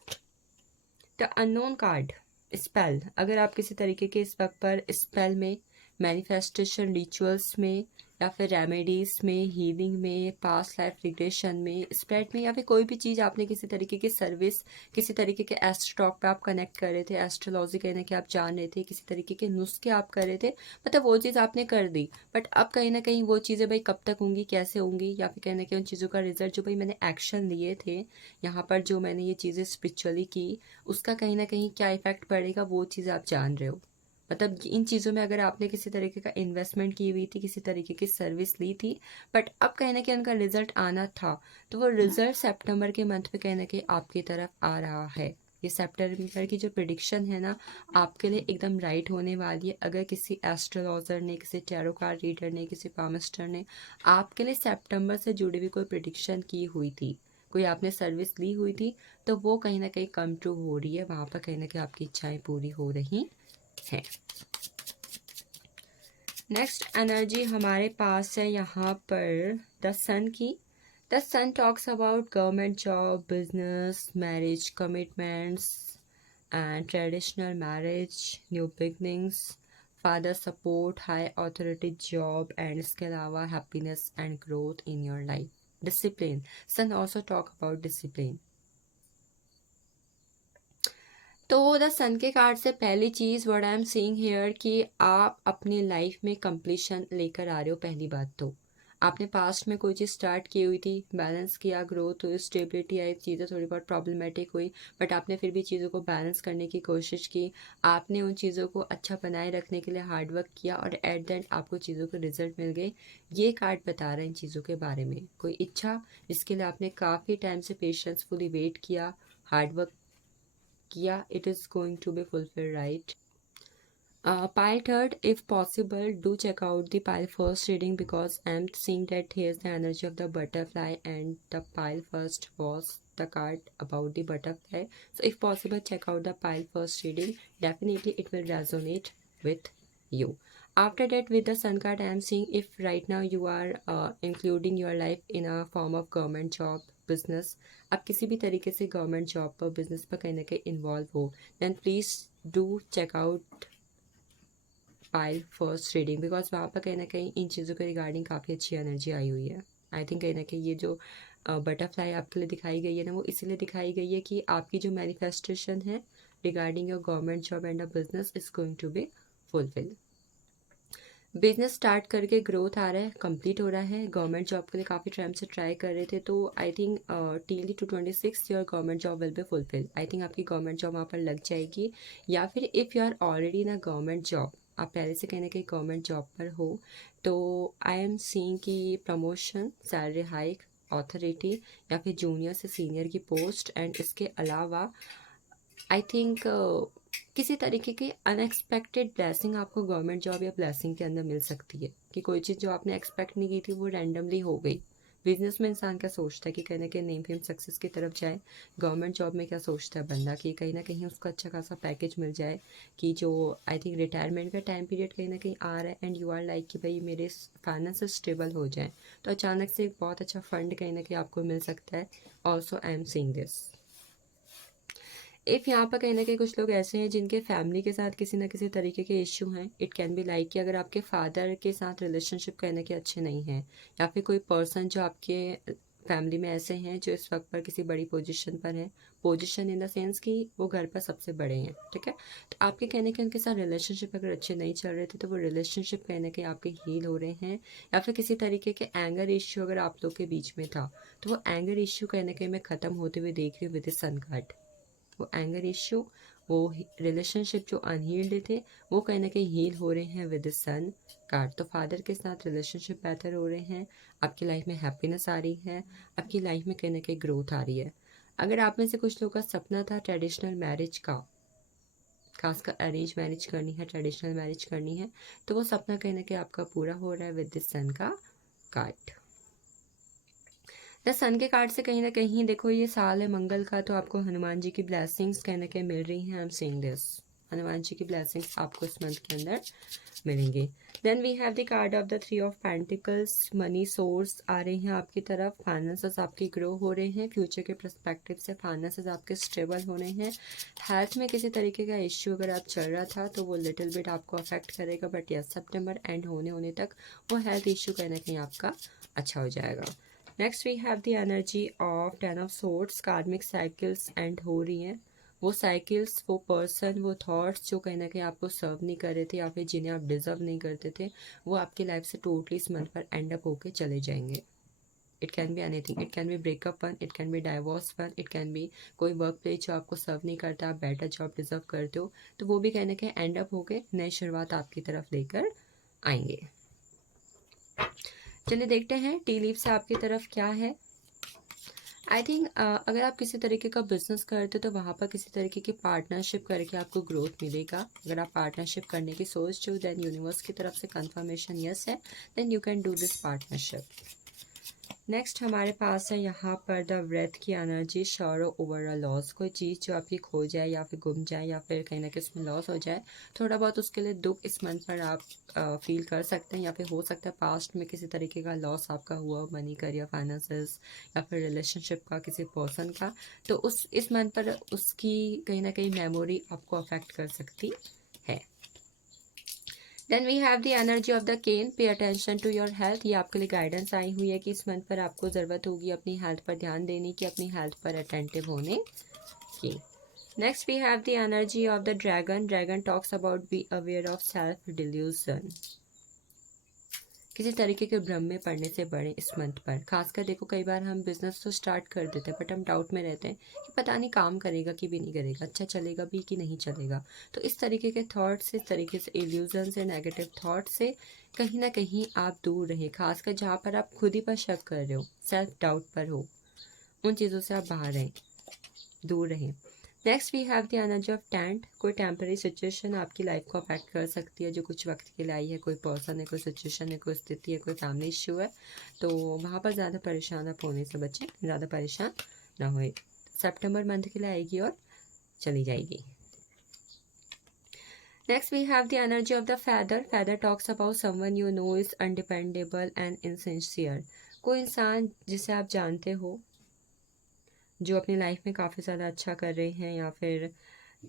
द अननोन कार्ड। स्पेल, अगर आप किसी तरीके के इस वक्त पर स्पेल में, मैनिफेस्टेशन रिचुअल्स में, या फिर रेमेडीज़ में, हीलिंग में, पास्ट लाइफ रिग्रेशन में, स्प्रेड में, या फिर कोई भी चीज़ आपने किसी तरीके की सर्विस, किसी तरीके के एस्ट्रोटॉक पे आप कनेक्ट कर रहे थे, एस्ट्रोलॉजी कहने के आप जान रहे थे, किसी तरीके के नुस्खे आप कर रहे थे, मतलब वो चीज़ आपने कर दी, बट अब कहीं ना कहीं वो चीज़ें भाई कब तक होंगी, कैसे होंगी, या फिर कहने के उन चीज़ों का रिजल्ट जो भाई मैंने एक्शन लिए थे यहाँ पर, जो मैंने ये चीज़ें स्पिरिचुअली की, उसका कहीं ना कहीं क्या इफेक्ट पड़ेगा वो चीज़ आप जान रहे हो। मतलब इन चीज़ों में अगर आपने किसी तरीके का इन्वेस्टमेंट की हुई थी, किसी तरीके की सर्विस ली थी, बट अब कहीं ना कहीं उनका रिजल्ट आना था, तो वो रिजल्ट सितंबर के मंथ में कहीं ना कहीं आपकी तरफ आ रहा है। ये सितंबर की जो प्रिडिक्शन है ना, आपके लिए एकदम राइट होने वाली है। अगर किसी एस्ट्रोलॉजर ने, किसी टैरो कार्ड रीडर ने, किसी पामिस्टर ने आपके लिए सितंबर से जुड़ी हुई कोई प्रिडिक्शन की हुई थी, कोई आपने सर्विस ली हुई थी, तो वो कहीं ना कहीं कम ट्रू हो रही है। वहाँ पर कहीं ना कहीं आपकी इच्छाएं पूरी हो रही है। नेक्स्ट एनर्जी हमारे पास है यहाँ पर द सन की। The sun talks about government job, business, marriage commitments and traditional marriage, new beginnings, father support, high authority job, and इसके अलावा happiness and growth in your life. Discipline, sun also talk about discipline. तो the sun के card से पहली चीज़ what I am seeing here कि आप अपनी लाइफ में कंप्लीशन लेकर आ रहे हो। पहली बात तो आपने पास्ट में कोई चीज़ स्टार्ट की हुई थी, बैलेंस किया, ग्रोथ हुई, स्टेबिलिटी आई, चीज़ें थोड़ी बहुत प्रॉब्लमेटिक हुई, बट आपने फिर भी चीज़ों को बैलेंस करने की कोशिश की। आपने उन चीज़ों को अच्छा बनाए रखने के लिए हार्डवर्क किया और एट द एंड आपको चीज़ों के रिजल्ट मिल गए। ये कार्ड बता रहे हैं इन चीज़ों के बारे में। कोई इच्छा जिसके लिए आपने काफ़ी टाइम से पेशेंसफुली वेट किया, हार्डवर्क किया, it is going to be fulfilled, right? Pile third, if possible, do check out the pile first reading because I'm seeing that here's the energy of the butterfly and the pile first was the card about the butterfly. So if possible, check out the pile first reading. Definitely it will resonate with you. After that, with the sun card, I am seeing if right now you are including your life in a form of government job, business, आप किसी भी तरीके से government job पर, business पर कहीं ना कहीं इन्वॉल्व हो, देन please do check out pile first reading because वहाँ पर कहीं ना कहीं इन चीज़ों के रिगार्डिंग काफ़ी अच्छी एनर्जी आई हुई है। आई थिंक कहीं ना कहीं ये जो बटरफ्लाई आपके लिए दिखाई गई है ना, वो इसलिए दिखाई गई है कि आपकी जो मैनिफेस्टेशन है regarding your government job and a business is going to be fulfil. Business start करके ग्रोथ आ रहा है, कंप्लीट हो रहा है। गवर्नमेंट जॉब के लिए काफ़ी टाइम से ट्राई कर रहे थे, तो I think till 226 your government job will be fulfil. I think आपकी गवर्नमेंट जॉब वहाँ पर लग जाएगी, या फिर if you are already in a government job, आप पहले से कहीं ना कहीं गवर्नमेंट जॉब पर हो, तो आई एम सीइंग कि प्रमोशन, सैलरी हाइक, ऑथोरिटी, या फिर जूनियर से सीनियर की पोस्ट, एंड इसके अलावा आई थिंक किसी तरीके की अनएक्सपेक्टेड ब्लेसिंग आपको गवर्नमेंट जॉब या ब्लेसिंग के अंदर मिल सकती है कि कोई चीज़ जो आपने एक्सपेक्ट नहीं की थी वो रैंडमली हो गई। बिजनेस में इंसान क्या सोचता है कि कहीं ना कहीं नेम फेम सक्सेस की तरफ जाए, गवर्नमेंट जॉब में क्या सोचता है बंदा कि कहीं ना कहीं उसको अच्छा खासा पैकेज मिल जाए, कि जो आई थिंक रिटायरमेंट का टाइम पीरियड कहीं ना कहीं आ रहा है एंड यू आर लाइक कि भाई मेरे फाइनेंस स्टेबल हो जाए, तो अचानक से एक बहुत अच्छा फंड कहीं ना कहीं आपको मिल सकता है। Also I am seeing this. If यहाँ पर कहीं ना कहीं कुछ लोग ऐसे हैं जिनके फैमिली के साथ किसी ना किसी तरीके के इश्यू हैं, इट कैन बी लाइक कि अगर आपके फादर के साथ रिलेशनशिप कहीं ना कहीं अच्छे नहीं हैं, या फिर कोई पर्सन जो आपके फैमिली में ऐसे हैं जो इस वक्त पर किसी बड़ी पोजीशन पर है, पोजीशन इन द सेंस कि वो घर पर सबसे बड़े हैं, ठीक है, तो आपके कहने के उनके साथ रिलेशनशिप अगर अच्छे नहीं चल रहे थे, तो वो रिलेशनशिप कहीं ना कहीं आपके हील हो रहे हैं, या फिर किसी तरीके के एंगर इश्यू अगर आप लोग के बीच में था, तो वो एंगर इश्यू कहीं ना कहीं मैं ख़त्म होते हुए देख रही हूँ विद सन कार्ड। वो एंगर इश्यू, वो रिलेशनशिप जो अनहील्ड थे, वो कहीं ना कहीं हील हो रहे हैं विद द सन कार्ड। तो फादर के साथ रिलेशनशिप बेहतर हो रहे हैं, आपकी लाइफ में हैप्पीनेस आ रही है, आपकी लाइफ में कहीं ना कहीं ग्रोथ आ रही है। अगर आप में से कुछ लोगों का सपना था ट्रेडिशनल मैरिज का, खासकर अरेंज मैरिज करनी है, ट्रेडिशनल मैरिज करनी है, तो वो सपना कहीं ना कहीं आपका पूरा हो रहा है विद द सन का कार्ड। द सन के कार्ड से कहीं ना कहीं देखो ये साल है मंगल का, तो आपको हनुमान जी की ब्लेसिंग्स कहीं ना कहीं मिल रही हैं। I am saying this, Hanuman ji की ब्लेसिंग्स आपको इस मंथ के अंदर मिलेंगे। Then we have the card of the 3 of pentacles, money source आ रहे हैं आपकी तरफ, फाइनेंसेस आपकी ग्रो हो रहे हैं, फ्यूचर के पर्सपेक्टिव से फाइनेंसेस आपके स्टेबल हो रहे हैं। हेल्थ में किसी तरीके का इश्यू अगर आप चल रहा था तो वो लिटिल बिट आपको अफेक्ट करेगा, बट यस सितंबर एंड होने तक वो हेल्थ इश्यू कहीं ना कहीं आपका अच्छा हो जाएगा। Next we have the energy of 10 of swords, karmic cycles end हो रही हैं। वो साइकिल्स, वो पर्सन, वो थॉट्स जो कहीं ना कहीं आपको सर्व नहीं कर रहे थे या फिर जिन्हें आप डिजर्व नहीं करते थे, वो आपकी लाइफ से टोटली इस मंथ पर एंड अप होके चले जाएंगे। It can be anything, it can B breakup one, it can B divorce one, it can B कोई वर्क प्लेस जो आपको सर्व नहीं करता, आप बेटर जॉब डिजर्व करते हो, तो वो भी कहीं ना कहीं एंड अप होके नई शुरुआत आपकी तरफ लेकर आएंगे। चलिए देखते हैं टी लीफ से आपकी तरफ क्या है। आई थिंक अगर आप किसी तरीके का बिजनेस करते हो तो वहाँ पर किसी तरीके की पार्टनरशिप करके आपको ग्रोथ मिलेगा। अगर आप पार्टनरशिप करने की सोच रहे हो देन यूनिवर्स की तरफ से कंफर्मेशन यस है, then you can do this partnership. Next हमारे पास है यहाँ पर द ब्रेथ की energy, sorrow over a loss, कोई चीज़ जो आपकी खो जाए या फिर गुम जाए या फिर कहीं ना कहीं उसमें लॉस हो जाए, थोड़ा बहुत उसके लिए दुख इस मंथ पर आप फील कर सकते हैं, या फिर हो सकता है पास्ट में किसी तरीके का लॉस आपका हुआ, मनी, करियर, फाइनेंसेस या फिर रिलेशनशिप का, किसी पर्सन का, तो उस इस मंथ पर उसकी कहीं ना कहीं मेमोरी आपको अफेक्ट कर सकती है। Then we have the energy of the cane, pay attention to your health, ये आपके लिए गाइडेंस आई हुई है कि इस मंथ पर आपको ज़रूरत होगी अपनी हेल्थ पर ध्यान देने की, अपनी हेल्थ पर अटेंटिव होने की। Next we have the energy of the dragon, dragon talks about be aware of self delusion, किसी तरीके के भ्रम में पड़ने से बड़े इस मंथ पर। खासकर देखो कई बार हम बिजनेस तो स्टार्ट कर देते हैं बट हम डाउट में रहते हैं कि पता नहीं काम करेगा कि भी नहीं करेगा, अच्छा चलेगा भी कि नहीं चलेगा। तो इस तरीके के थॉट से, इस तरीके से इल्यूजन से, नेगेटिव थॉट से कहीं ना कहीं आप दूर रहें। खासकर जहाँ पर आप खुद ही पर शक कर रहे हो, सेल्फ डाउट पर हो, उन चीज़ों से आप बाहर रहें, दूर रहें। Next we have the energy of tent, कोई टेम्पररी सिचुएशन आपकी लाइफ को अफेक्ट कर सकती है जो कुछ वक्त के लिए आई है, कोई पर्सन है, कोई सिचुएशन है, कोई स्थिति है, कोई फैमिली इश्यू है, तो वहाँ पर ज़्यादा परेशान आप होने से बचें, ज़्यादा परेशान ना होए। सितंबर मंथ के लिए आएगी और चली जाएगी। Next we have the energy of the feather, feather talks about someone you know is undependable and insincere, कोई इंसान जिसे आप जानते हो जो अपनी लाइफ में काफ़ी ज़्यादा अच्छा कर रहे हैं या फिर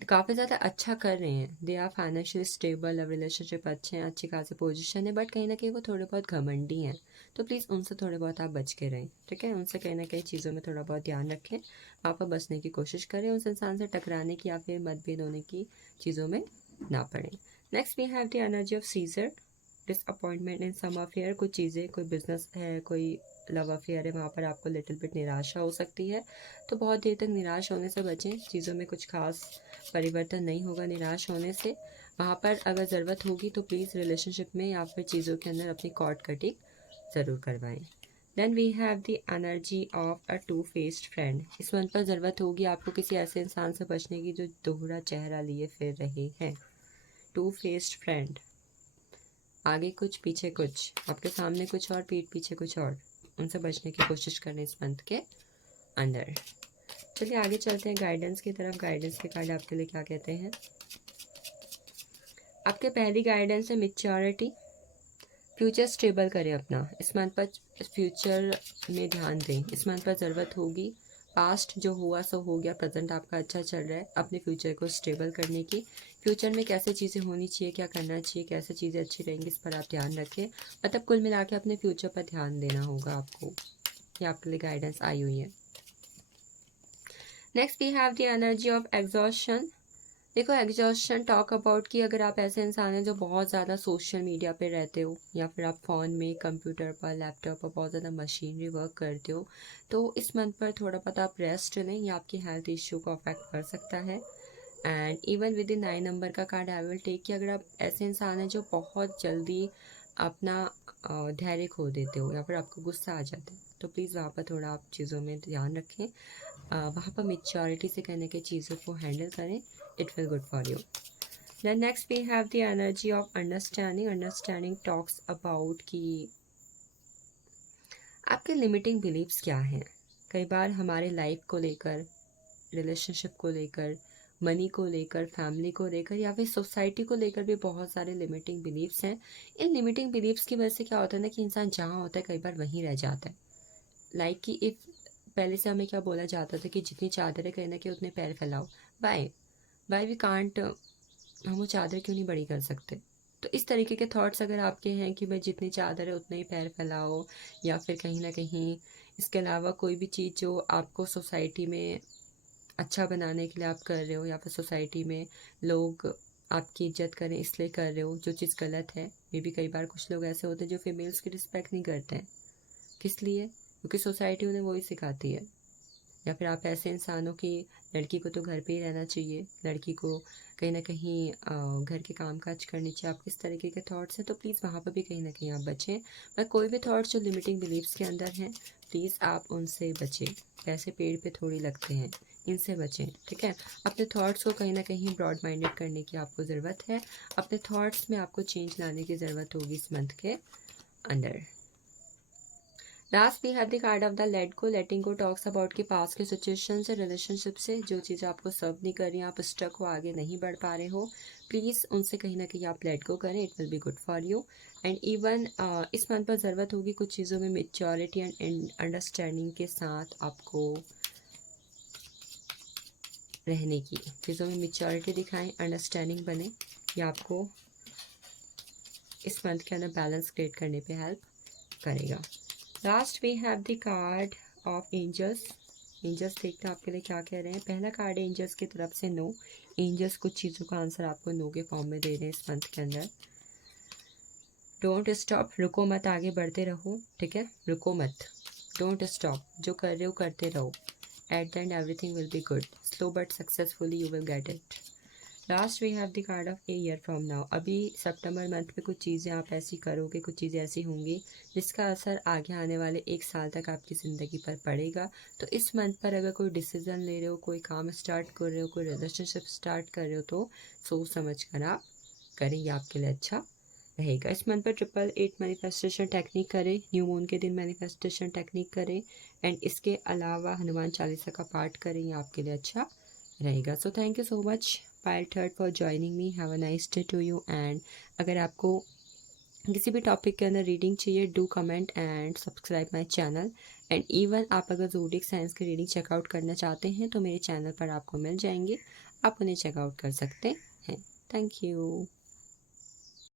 काफ़ी ज़्यादा अच्छा कर रहे हैं, they are financially stable, relationship अच्छे हैं, अच्छी खासी पोजीशन है, बट कहीं ना कहीं वो थोड़े बहुत घमंडी हैं, तो प्लीज़ उनसे थोड़े बहुत आप बच के रहें, ठीक है। उनसे कहीं ना कहीं चीज़ों में थोड़ा बहुत ध्यान रखें, वहाँ पर बचने की कोशिश करें, उस इंसान से टकराने की या फिर मतभेद होने की चीज़ों में ना पड़ें। Next we have the energy of seizure, disappointment in some affair, कुछ चीज़ें, कोई बिजनेस है, कोई लव अफेयर है, वहाँ पर आपको लिटिल बिट निराशा हो सकती है, तो बहुत देर तक निराश होने से बचें, चीज़ों में कुछ खास परिवर्तन नहीं होगा निराश होने से। वहाँ पर अगर ज़रूरत होगी तो प्लीज़ रिलेशनशिप में या फिर चीज़ों के अंदर अपनी कॉर्ड कटिंग ज़रूर करवाएं। Then we have the energy of a two faced friend, इस मंथ पर ज़रूरत होगी आपको किसी ऐसे इंसान से बचने की जो दोहरा चेहरा लिए फिर रहे हैं। टू फेस्ड फ्रेंड, आगे कुछ पीछे कुछ, आपके सामने कुछ और पीठ पीछे कुछ और, उनसे बचने की कोशिश करें इस मंथ के अंदर। चलिए आगे चलते हैं गाइडेंस की तरफ। गाइडेंस के कार्ड आपके लिए क्या कहते हैं। आपके पहली गाइडेंस है मैच्योरिटी, फ्यूचर स्टेबल करें अपना, इस मंथ पर फ्यूचर में ध्यान दें, इस मंथ पर ज़रूरत होगी, पास्ट जो हुआ सो हो गया, प्रेजेंट आपका अच्छा चल रहा है, अपने फ्यूचर को स्टेबल करने की, फ्यूचर में कैसे चीज़ें होनी चाहिए, क्या करना चाहिए, कैसे चीज़ें अच्छी रहेंगी, इस पर आप ध्यान रखें। मतलब कुल मिला के अपने फ्यूचर पर ध्यान देना होगा आपको, ये आपके लिए गाइडेंस आई हुई है। Next we have the energy of exhaustion, देखो एग्जॉशन टॉक अबाउट कि अगर आप ऐसे इंसान हैं जो बहुत ज़्यादा सोशल मीडिया पे रहते हो या फिर आप फ़ोन में, कंप्यूटर पर, लैपटॉप पर बहुत ज़्यादा मशीनरी वर्क करते हो, तो इस मंथ पर थोड़ा बहुत आप रेस्ट लें, ये आपकी हेल्थ इश्यू को अफेक्ट कर सकता है। And even with in 9 number का कार्ड आई विल टेक कि अगर आप ऐसे इंसान हैं जो बहुत जल्दी अपना धैर्य खो देते हो या फिर आपको गुस्सा आ जाता है, तो प्लीज़ वहाँ पर थोड़ा आप चीज़ों में ध्यान रखें, वहाँ पर मेच्योरिटी से कहने के चीज़ों को हैंडल करें, it will good for you. Then next we have the energy of understanding, understanding talks about कि आपके लिमिटिंग बिलीव्स क्या हैं। कई बार हमारे लाइफ को लेकर, रिलेशनशिप को लेकर, मनी को लेकर, फैमिली को लेकर या फिर सोसाइटी को लेकर भी बहुत सारे लिमिटिंग बिलीव्स हैं। इन लिमिटिंग बिलीव्स की वजह से क्या होता है ना कि इंसान जहाँ होता है कई बार वहीं रह जाता है। लाइक कि इफ़ पहले से हमें क्या बोला जाता था कि जितनी चादर है कहीं ना कहीं उतने पैर फैलाओ। बाय वी कांट, हम वो चादर क्यों नहीं बड़ी कर सकते? तो इस तरीके के थॉट्स अगर आपके हैं कि भाई जितनी चादर है उतने ही पैर फैलाओ, या फिर कहीं ना कहीं इसके अलावा कोई भी चीज़ जो आपको सोसाइटी में अच्छा बनाने के लिए आप कर रहे हो, या फिर सोसाइटी में लोग आपकी इज्जत करें इसलिए कर रहे हो, जो चीज़ गलत है। मे बी कई बार कुछ लोग ऐसे होते हैं जो फीमेल्स की रिस्पेक्ट नहीं करते हैं। किस लिए? क्योंकि सोसाइटी उन्हें वही सिखाती है। या फिर आप ऐसे इंसान हो कि लड़की को तो घर पे ही रहना चाहिए, लड़की को कहीं ना कहीं घर के काम काज करनी चाहिए। आप किस तरीके के थॉट्स हैं, तो प्लीज़ वहाँ पर भी कहीं ना कहीं आप बचें। पर कोई भी थॉट्स जो लिमिटिंग बिलीव्स के अंदर हैं, प्लीज़ आप उनसे बचें। पैसे पेड़ पे थोड़ी लगते हैं, इनसे बचें, ठीक है। अपने थॉट्स को कहीं ना कहीं ब्रॉड माइंडेड करने की आपको ज़रूरत है। अपने थॉट्स में आपको चेंज लाने की ज़रूरत होगी इस मंथ के अंदर। Last we have the card of the let go. Letting go talks about कि पास्ट के सिचुएशन से, रिलेशनशिप से जो चीज़ें आपको सर्व नहीं कर रही हैं, आप स्टक हो, आगे नहीं बढ़ पा रहे हो, प्लीज़ उनसे कहीं ना कहीं आप लेट गो करें। It will be good for you. And even इस मंथ पर ज़रूरत होगी कुछ चीज़ों में मेच्योरिटी एंड अंडरस्टैंडिंग के साथ आपको रहने की। चीज़ों में मेच्योरिटी दिखाएं, अंडरस्टैंडिंग बने, ये आपको इस मंथ के अंदर बैलेंस क्रिएट करने पे हेल्प करेगा। Last we have the card of angels. Angels देखते हैं आपके लिए क्या कह रहे हैं। पहला कार्ड है एंजल्स की तरफ से नो। एंजल्स कुछ चीज़ों का आंसर आपको नो के फॉर्म में दे रहे हैं इस मंथ के अंदर। डोंट स्टॉप, रुको मत, आगे बढ़ते रहो, ठीक है, रुको मत, डोंट स्टॉप, जो कर रहे हो करते रहो। At the end everything will be good, slow but successfully you will get it. Last we have the card of a year from now. अभी सितंबर मंथ में कुछ चीज़ें आप ऐसी करोगे, कुछ चीज़ें ऐसी होंगी जिसका असर आगे आने वाले एक साल तक आपकी ज़िंदगी पर पड़ेगा। तो इस मंथ पर अगर कोई डिसीज़न ले रहे हो, कोई काम स्टार्ट कर रहे हो, कोई रिलेशनशिप स्टार्ट कर रहे हो, तो सोच समझ कर आप करें, ये आपके लिए अच्छा रहेगा। इस मंथ पर 888 मैनिफेस्टेशन टेक्निक करें, न्यू मून के दिन मैनिफेस्टेशन टेक्निक करें, एंड इसके अलावा हनुमान चालीसा का पाठ करें, ये आपके लिए अच्छा रहेगा। So thank you so much pile third for joining me. Have a nice day to you. And अगर आपको किसी भी टॉपिक के अंदर रीडिंग चाहिए, do comment and subscribe my channel. And even आप अगर ज़ोडिक साइंस की रीडिंग चेकआउट करना चाहते हैं तो मेरे चैनल पर आपको मिल जाएंगे, आप उन्हें चेकआउट कर सकते हैं। Thank you.